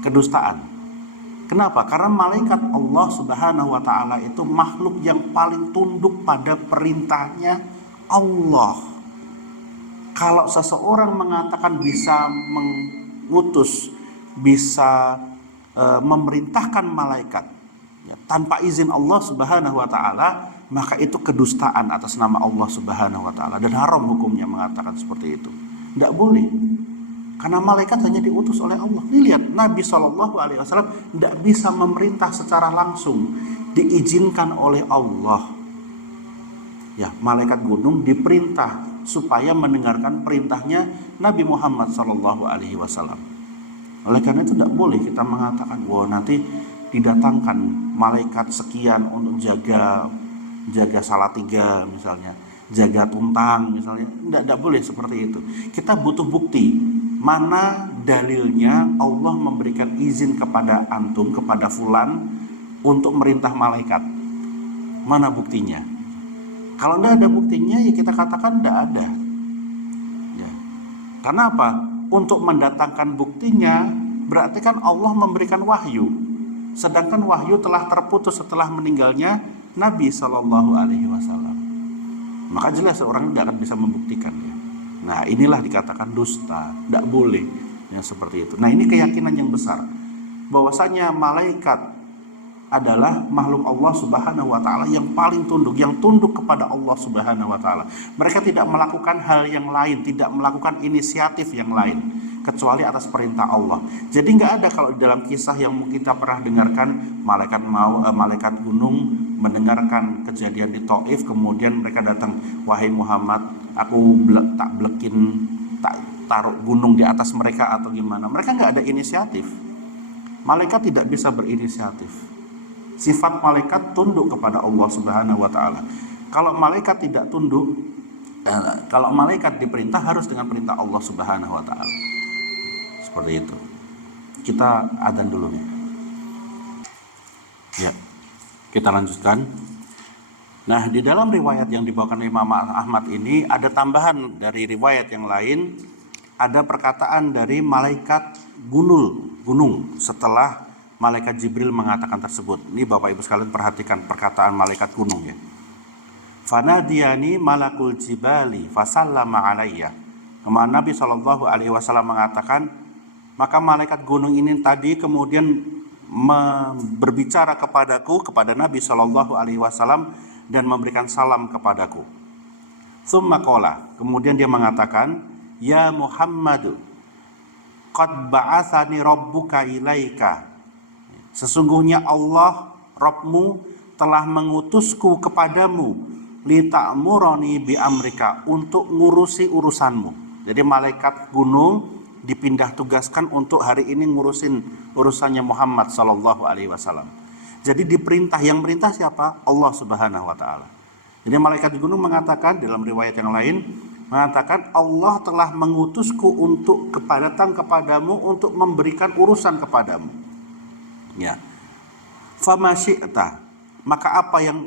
Kedustaan. Kenapa? Karena malaikat Allah Subhanahu wa taala itu makhluk yang paling tunduk pada perintahnya Allah. Kalau seseorang mengatakan bisa mengutus, bisa memerintahkan malaikat ya, tanpa izin Allah Subhanahu wa taala, maka itu kedustaan atas nama Allah Subhanahu wa taala dan haram hukumnya mengatakan seperti itu. Tidak boleh. Karena malaikat hanya diutus oleh Allah. Lihat Nabi SAW tidak bisa memerintah secara langsung, diizinkan oleh Allah. Ya, malaikat gunung diperintah supaya mendengarkan perintahnya Nabi Muhammad SAW. Oleh karena itu tidak boleh kita mengatakan, wah nanti didatangkan malaikat sekian untuk jaga Salatiga misalnya, jaga Tuntang misalnya. Tidak boleh seperti itu. Kita butuh bukti. Mana dalilnya Allah memberikan izin kepada antum, kepada fulan untuk merintah malaikat? Mana buktinya? Kalau tidak ada buktinya ya kita katakan tidak ada ya. Karena apa? Untuk mendatangkan buktinya berarti kan Allah memberikan wahyu, sedangkan wahyu telah terputus setelah meninggalnya Nabi SAW. Maka jelas orang tidak akan bisa membuktikan ya. Nah inilah dikatakan dusta, tidak boleh ya seperti itu. Nah ini keyakinan yang besar bahwasanya malaikat adalah makhluk Allah Subhanahu wa taala yang paling tunduk, yang tunduk kepada Allah Subhanahu wa taala. Mereka tidak melakukan hal yang lain, tidak melakukan inisiatif yang lain kecuali atas perintah Allah. Jadi nggak ada kalau di dalam kisah yang mungkin kita pernah dengarkan malaikat gunung mendengarkan kejadian di Taif, kemudian mereka datang, wahai Muhammad, aku tak taruh gunung di atas mereka atau gimana. Mereka nggak ada inisiatif. Malaikat tidak bisa berinisiatif. Sifat malaikat tunduk kepada Allah Subhanahu wa taala. Kalau malaikat tidak tunduk, kalau malaikat diperintah harus dengan perintah Allah Subhanahu wa taala. Seperti itu. Kita adzan dulu nih. Ya. Kita lanjutkan. Nah, di dalam riwayat yang dibawakan Imam Ahmad ini ada tambahan dari riwayat yang lain, ada perkataan dari malaikat gunung setelah malaikat Jibril mengatakan tersebut. Ini Bapak Ibu sekalian perhatikan perkataan malaikat gunung ya. Fanadiyani malakul jibali fasallama alayya. Kemudian Nabi SAW mengatakan, maka malaikat gunung ini tadi kemudian berbicara kepada Nabi SAW dan memberikan salam kepadaku. Tsumma qala, kemudian dia mengatakan, ya Muhammad, qad ba'atsani rabbuka ilaika. Sesungguhnya Allah Rabbmu telah mengutusku kepadamu lita'murani bi amrika, untuk ngurusi urusanmu. Jadi malaikat gunung dipindah tugaskan untuk hari ini ngurusin urusannya Muhammad SAW. Jadi diperintah, yang merintah siapa? Allah Subhanahu wa taala. Jadi malaikat gunung mengatakan dalam riwayat yang lain, mengatakan Allah telah mengutusku untuk datang kepadamu untuk memberikan urusan kepadamu. Ya. Fama syi'ta, maka apa yang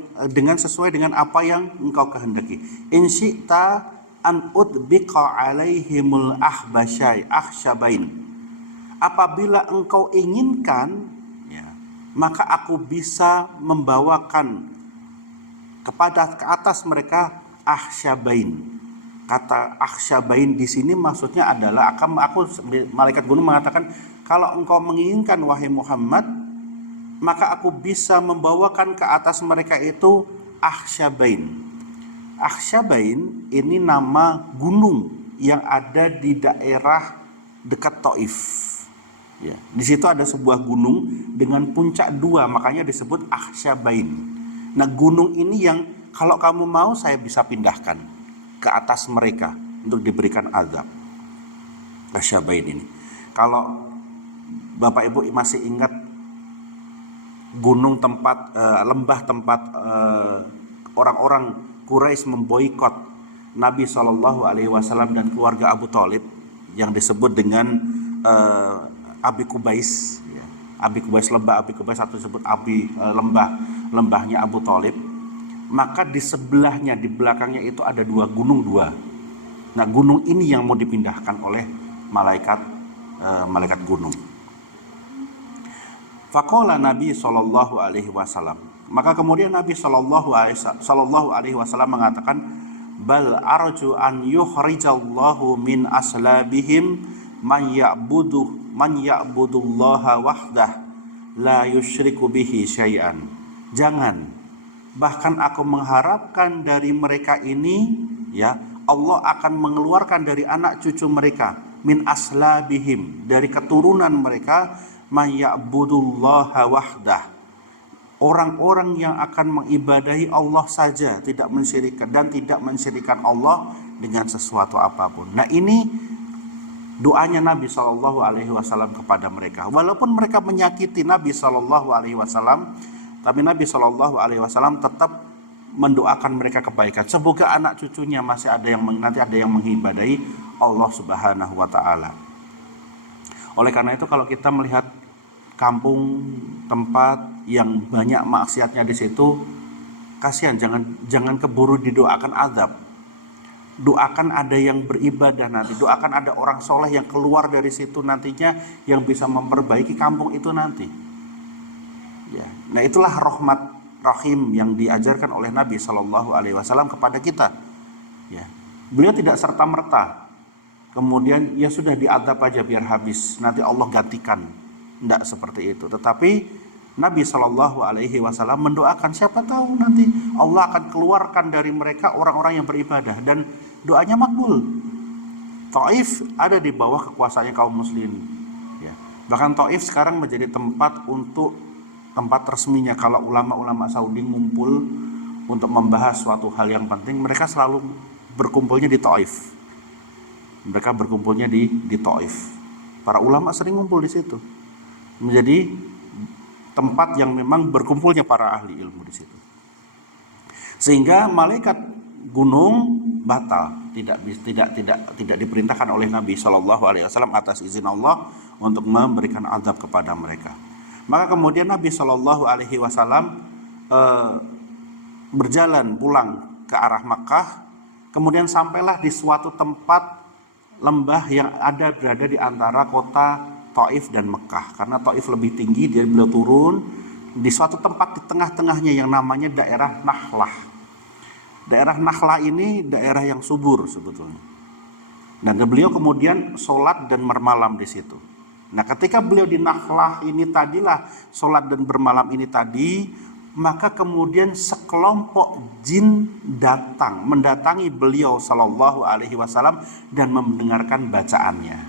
sesuai dengan apa yang engkau kehendaki. In syi'ta an udbiqa alaihimul akhsyabain. Apabila engkau inginkan ya, maka aku bisa membawakan ke atas mereka akhsyabain. Kata akhsyabain di sini maksudnya adalah malaikat gunung mengatakan, kalau engkau menginginkan wahai Muhammad, maka aku bisa membawakan ke atas mereka itu akhsyabain. Akhsyabain ini nama gunung yang ada di daerah dekat Taif. Ya, di situ ada sebuah gunung dengan puncak 2, makanya disebut Akhsyabain. Nah, gunung ini yang kalau kamu mau saya bisa pindahkan ke atas mereka untuk diberikan azab. Akhsyabain ini. Kalau Bapak Ibu masih ingat gunung tempat lembah tempat orang-orang Quraisy memboikot Nabi Shallallahu Alaihi Wasallam dan keluarga Abu Thalib yang disebut dengan Abi Kubais, ya. Abi Kubais, lembah Abi Kubais, atau disebut lembahnya Abu Thalib. Maka di sebelahnya, di belakangnya itu ada dua gunung. Nah, gunung ini yang mau dipindahkan oleh malaikat gunung. Faqala Nabi Shallallahu Alaihi Wasallam. Maka kemudian Nabi Shallallahu Alaihi Wasallam mengatakan, bal arju an yukhrijallahu min aslabihim man ya'budullaha wahdah la yusyriku bihi syai'an. Jangan, bahkan aku mengharapkan dari mereka ini, ya, Allah akan mengeluarkan dari anak cucu mereka, min aslabihim, dari keturunan mereka, man ya'budullaha wahdah, orang-orang yang akan mengibadahi Allah saja, tidak mensyirikkan dan tidak mensyirikkan Allah dengan sesuatu apapun. Nah, ini doanya Nabi Shallallahu Alaihi Wasallam kepada mereka. Walaupun mereka menyakiti Nabi Shallallahu Alaihi Wasallam, tapi Nabi Shallallahu Alaihi Wasallam tetap mendoakan mereka kebaikan. Semoga anak cucunya masih ada yang nanti ada yang mengibadahi Allah Subhanahu Wa Taala. Oleh karena itu, kalau kita melihat kampung, tempat yang banyak maksiatnya di situ, kasihan, jangan keburu didoakan azab. Doakan ada yang beribadah nanti, doakan ada orang soleh yang keluar dari situ nantinya yang bisa memperbaiki kampung itu nanti. Ya. Nah, itulah rahmat rahim yang diajarkan oleh Nabi Shallallahu Alaihi Wasallam kepada kita. Ya. Beliau tidak serta merta kemudian ya sudah diadab aja biar habis, nanti Allah gantikan. Tidak seperti itu. Tetapi Nabi Shallallahu Alaihi Wasallam mendoakan, siapa tahu nanti Allah akan keluarkan dari mereka orang-orang yang beribadah, dan doanya makbul. Taif ada di bawah kekuasaannya kaum muslimin. Ya. Bahkan Taif sekarang menjadi tempat resminya kalau ulama-ulama Saudi ngumpul untuk membahas suatu hal yang penting, mereka selalu berkumpulnya di Taif. Mereka berkumpulnya di Taif. Para ulama sering ngumpul di situ. Menjadi tempat yang memang berkumpulnya para ahli ilmu di situ. Sehingga malaikat gunung batal, tidak diperintahkan oleh Nabi Shallallahu Alaihi Wasallam atas izin Allah untuk memberikan azab kepada mereka. Maka kemudian Nabi Shallallahu Alaihi Wasallam berjalan pulang ke arah Makkah, kemudian sampailah di suatu tempat lembah yang berada di antara kota Taif dan Mekah. Karena Taif lebih tinggi, dia beliau turun di suatu tempat di tengah-tengahnya yang namanya daerah Nakhlah. Daerah Nakhlah ini daerah yang subur sebetulnya. Dan beliau kemudian sholat dan bermalam di situ. Nah, ketika beliau di Nakhlah ini tadilah sholat dan bermalam ini tadi, maka kemudian sekelompok jin mendatangi beliau Shallallahu Alaihi Wasallam dan mendengarkan bacaannya,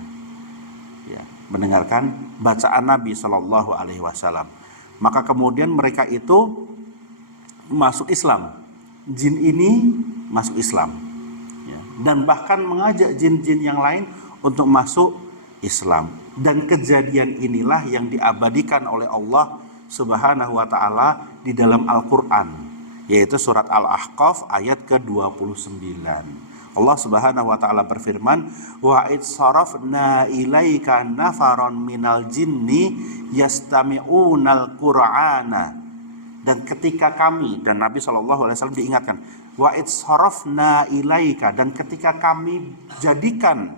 ya, mendengarkan bacaan Nabi Shallallahu Alaihi Wasallam. Maka kemudian mereka itu masuk Islam, jin ini masuk Islam, ya, dan bahkan mengajak jin-jin yang lain untuk masuk Islam. Dan kejadian inilah yang diabadikan oleh Allah Subhanahu wa Ta'ala di dalam Al-Quran, yaitu surat Al-Ahqaf ayat ke-29. Allah Subhanahu wa Ta'ala berfirman, wa id sarafna ilaika nafaron minal jinni yastami'unal qur'ana. Dan ketika kami, dan Nabi SAW diingatkan, wa id sarafna ilaika, dan ketika kami jadikan,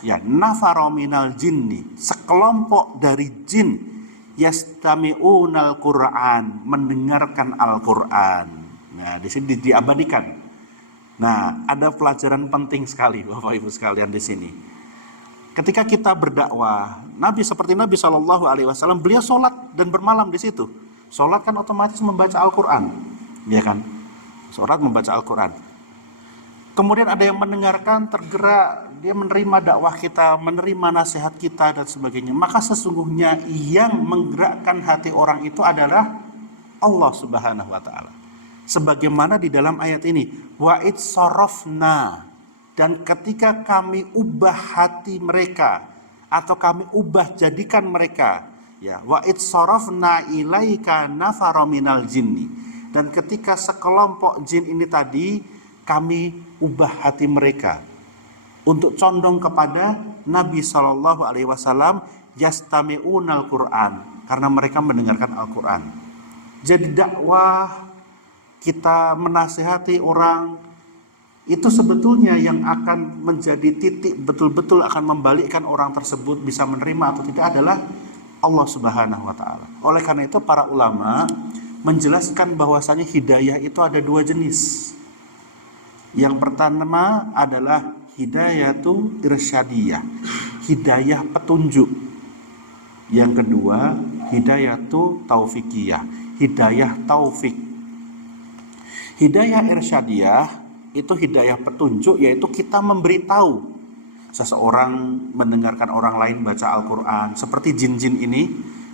ya, nafaron minal jinni, sekelompok dari jin, yastami'unal Qur'an, mendengarkan Al-Qur'an. Nah, di sini diabadikan. Nah, ada pelajaran penting sekali Bapak Ibu sekalian di sini. Ketika kita berdakwah, seperti Nabi Shallallahu Alaihi Wasallam, beliau sholat dan bermalam di situ. Sholat kan otomatis membaca Al-Qur'an, ya kan? Sholat membaca Al-Qur'an. Kemudian ada yang mendengarkan, tergerak, dia menerima dakwah kita, menerima nasihat kita dan sebagainya. Maka sesungguhnya yang menggerakkan hati orang itu adalah Allah Subhanahu wa Ta'ala. Sebagaimana di dalam ayat ini, wa id sarafna, dan ketika kami ubah hati mereka atau kami ubah jadikan mereka, ya, wa id sarafna ilaika nafara minal jinni, Dan ketika sekelompok jin ini tadi, kami ubah hati mereka untuk condong kepada Nabi Shallallahu Alaihi Wasallam, yastami'unal Quran, karena mereka mendengarkan Al-Quran. Jadi dakwah kita menasihati orang itu sebetulnya yang akan menjadi titik betul-betul akan membalikkan orang tersebut bisa menerima atau tidak adalah Allah Subhanahu wa Ta'ala. Oleh karena itu, para ulama menjelaskan bahwasanya hidayah itu ada dua jenis. Yang pertama adalah hidayatu irsyadiyah, hidayah petunjuk. Yang kedua, hidayatu taufikiyah, hidayah taufik. Hidayah irsyadiyah itu hidayah petunjuk, yaitu kita memberitahu seseorang mendengarkan orang lain baca Al-Quran, seperti jin-jin ini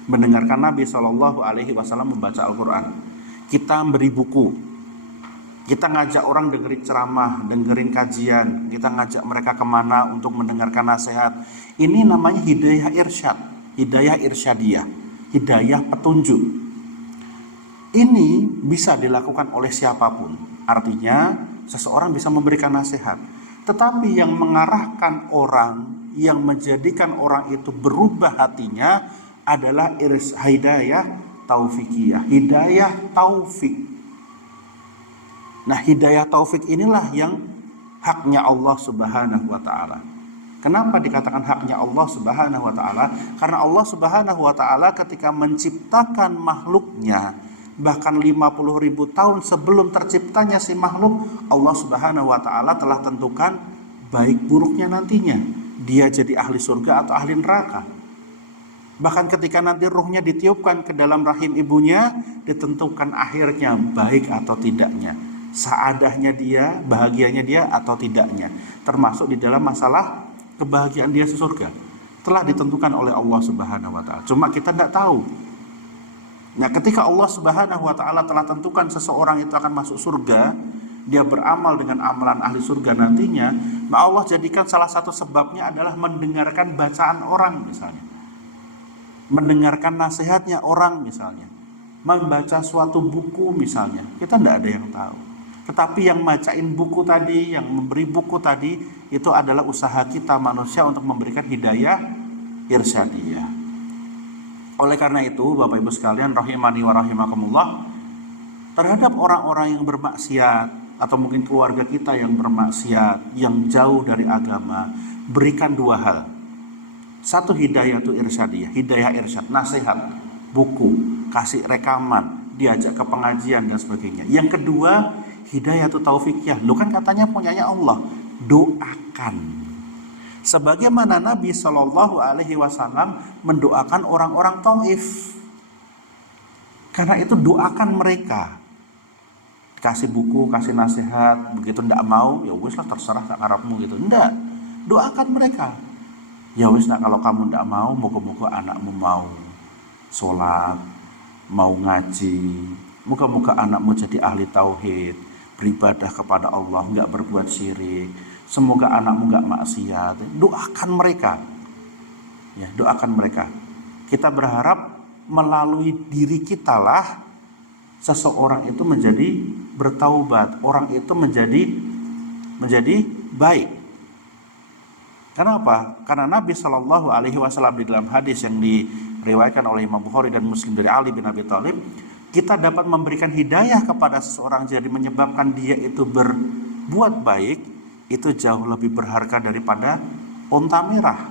mendengarkan Nabi Shallallahu Alaihi Wasallam membaca Al-Quran. Kita beri buku, kita ngajak orang dengerin ceramah, dengerin kajian, kita ngajak mereka kemana untuk mendengarkan nasihat. Ini namanya hidayah irsyad, hidayah irsyadiyah, hidayah petunjuk. Ini bisa dilakukan oleh siapapun. Artinya seseorang bisa memberikan nasihat, tetapi yang mengarahkan orang, yang menjadikan orang itu berubah hatinya adalah hidayah taufikiyah, hidayah taufik. Nah, hidayah taufik inilah yang haknya Allah Subhanahu wa Ta'ala. Kenapa dikatakan haknya Allah Subhanahu wa Ta'ala? Karena Allah Subhanahu wa Ta'ala ketika menciptakan makhluknya, bahkan 50.000 tahun sebelum terciptanya si makhluk, Allah Subhanahu wa Ta'ala telah tentukan baik buruknya nantinya. Dia jadi ahli surga atau ahli neraka. Bahkan ketika nanti ruhnya ditiupkan ke dalam rahim ibunya, ditentukan akhirnya baik atau tidaknya, saadahnya dia, bahagianya dia atau tidaknya, termasuk di dalam masalah kebahagiaan dia surga, telah ditentukan oleh Allah Subhanahu wa Ta'ala. Cuma kita tidak tahu. Nah, ketika Allah Subhanahu wa Ta'ala telah tentukan seseorang itu akan masuk surga, dia beramal dengan amalan ahli surga nantinya, maka Allah jadikan salah satu sebabnya adalah mendengarkan bacaan orang misalnya, mendengarkan nasihatnya orang misalnya, membaca suatu buku misalnya. Kita tidak ada yang tahu. Tetapi yang bacain buku tadi, yang memberi buku tadi, itu adalah usaha kita manusia untuk memberikan hidayah irsyadiyah. Oleh karena itu, Bapak Ibu sekalian, rahimani wa rahimakumullah, terhadap orang-orang yang bermaksiat atau mungkin keluarga kita yang bermaksiat, yang jauh dari agama, berikan dua hal. Satu, hidayah itu irsyadiyah, hidayah irsyad, nasihat, buku, kasih rekaman, diajak ke pengajian dan sebagainya. Yang kedua, hidayah itu taufikiyah. Lu kan katanya punyanya Allah, doakan. Sebagaimana Nabi Shallallahu Alaihi Wasallam mendoakan orang-orang Taif. Karena itu doakan mereka. Kasih buku, kasih nasihat, begitu ndak mau, ya wis lah terserah tak karepmu gitu. Ndak, doakan mereka. Ya wis, nah kalau kamu ndak mau, moga-moga anakmu mau sholat, mau ngaji, moga-moga anakmu jadi ahli tauhid, beribadah kepada Allah, nggak berbuat syirik. Semoga anakmu nggak maksiat. Doakan mereka, ya, doakan mereka. Kita berharap melalui diri kita lah seseorang itu menjadi bertaubat, orang itu menjadi baik. Kenapa? Karena Nabi Shallallahu Alaihi Wasallam di dalam hadis yang diriwayatkan oleh Imam Bukhari dan Muslim dari Ali bin Abi Thalib, kita dapat memberikan hidayah kepada seseorang jadi menyebabkan dia itu berbuat baik, itu jauh lebih berharga daripada unta merah.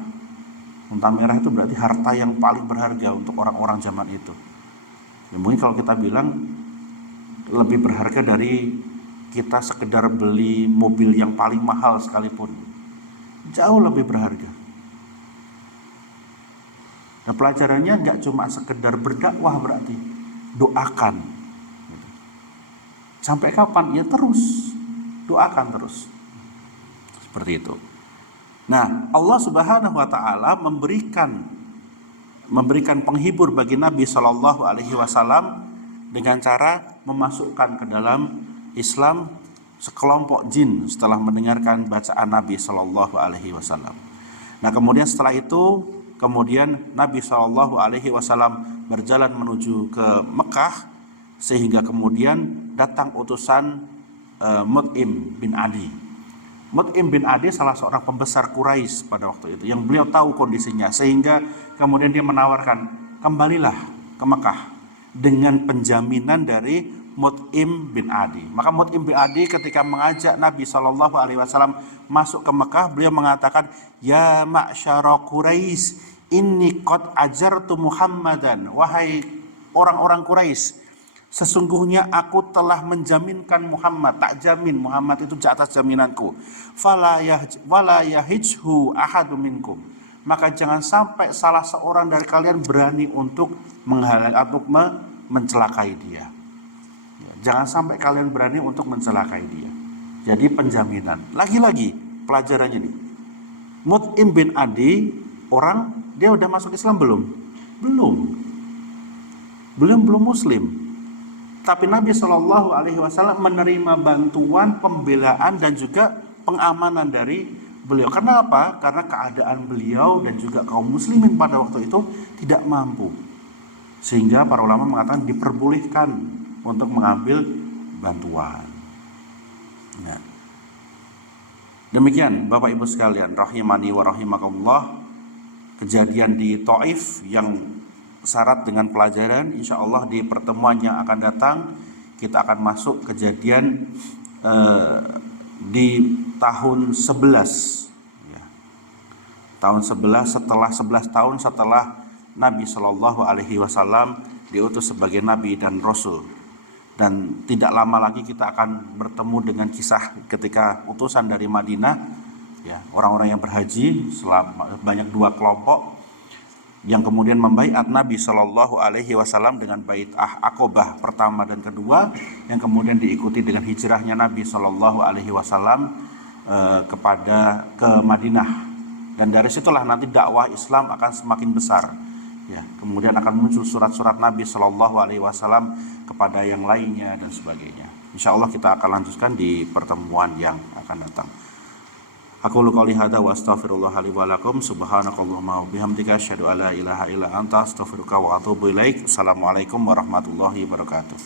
Unta merah itu berarti harta yang paling berharga untuk orang-orang zaman itu. Ya, mungkin kalau kita bilang lebih berharga dari kita sekedar beli mobil yang paling mahal sekalipun, jauh lebih berharga. Nah, pelajarannya nggak cuma sekedar berdakwah, berarti doakan. Sampai kapan? Ya terus, doakan terus. Seperti itu. Nah, Allah Subhanahu wa Ta'ala memberikan penghibur bagi Nabi Shallallahu Alaihi Wasallam dengan cara memasukkan ke dalam Islam sekelompok jin setelah mendengarkan bacaan Nabi Shallallahu Alaihi Wasallam. Nah, kemudian setelah itu, Nabi Shallallahu Alaihi Wasallam berjalan menuju ke Mekah sehingga kemudian datang utusan Mut'im bin Adi. Mut'im bin Adi salah seorang pembesar Quraisy pada waktu itu, yang beliau tahu kondisinya, sehingga kemudian dia menawarkan, kembalilah ke Mekah dengan penjaminan dari Mut'im bin Adi. Maka Mut'im bin Adi ketika mengajak Nabi SAW masuk ke Mekah, beliau mengatakan, ya ma'syara Quraisy, inni qad ajartu Muhammadan. Wahai orang-orang Quraisy, sesungguhnya aku telah menjaminkan Muhammad, tak jamin Muhammad itu di atas jaminanku. Fala yahijhu ahadu minkum. Maka jangan sampai salah seorang dari kalian berani untuk menghalang atau mencelakai dia. Jangan sampai kalian berani untuk mencelakai dia. Jadi penjaminan. Lagi-lagi pelajarannya nih. Mut'im bin Adi, dia udah masuk Islam belum? Belum muslim. Tapi Nabi SAW menerima bantuan, pembelaan dan juga pengamanan dari beliau. Karena apa? Karena keadaan beliau dan juga kaum muslimin pada waktu itu tidak mampu. Sehingga para ulama mengatakan diperbolehkan untuk mengambil bantuan. Nah, demikian Bapak Ibu sekalian, rahimani wa rahimakumullah, kejadian di Thaif yang syarat dengan pelajaran. Insya Allah di pertemuan yang akan datang kita akan masuk kejadian di tahun 11 ya. Tahun 11 setelah 11 tahun setelah Nabi SAW diutus sebagai Nabi dan Rasul. Dan tidak lama lagi kita akan bertemu dengan kisah ketika utusan dari Madinah ya, orang-orang yang berhaji banyak 2 kelompok yang kemudian membaiat Nabi SAW dengan bait Aqobah pertama dan kedua, yang kemudian diikuti dengan hijrahnya Nabi SAW ke Madinah. Dan dari situlah nanti dakwah Islam akan semakin besar. Ya, kemudian akan muncul surat-surat Nabi SAW kepada yang lainnya dan sebagainya. Insya Allah kita akan lanjutkan di pertemuan yang akan datang. Aku qouli hadza wa astaghfirullah li wa lakum, subhanakallahumma wa bihamdika asyhadu an la ilaha illa anta astaghfiruka wa atubu ilaik. Assalamualaikum warahmatullahi wabarakatuh.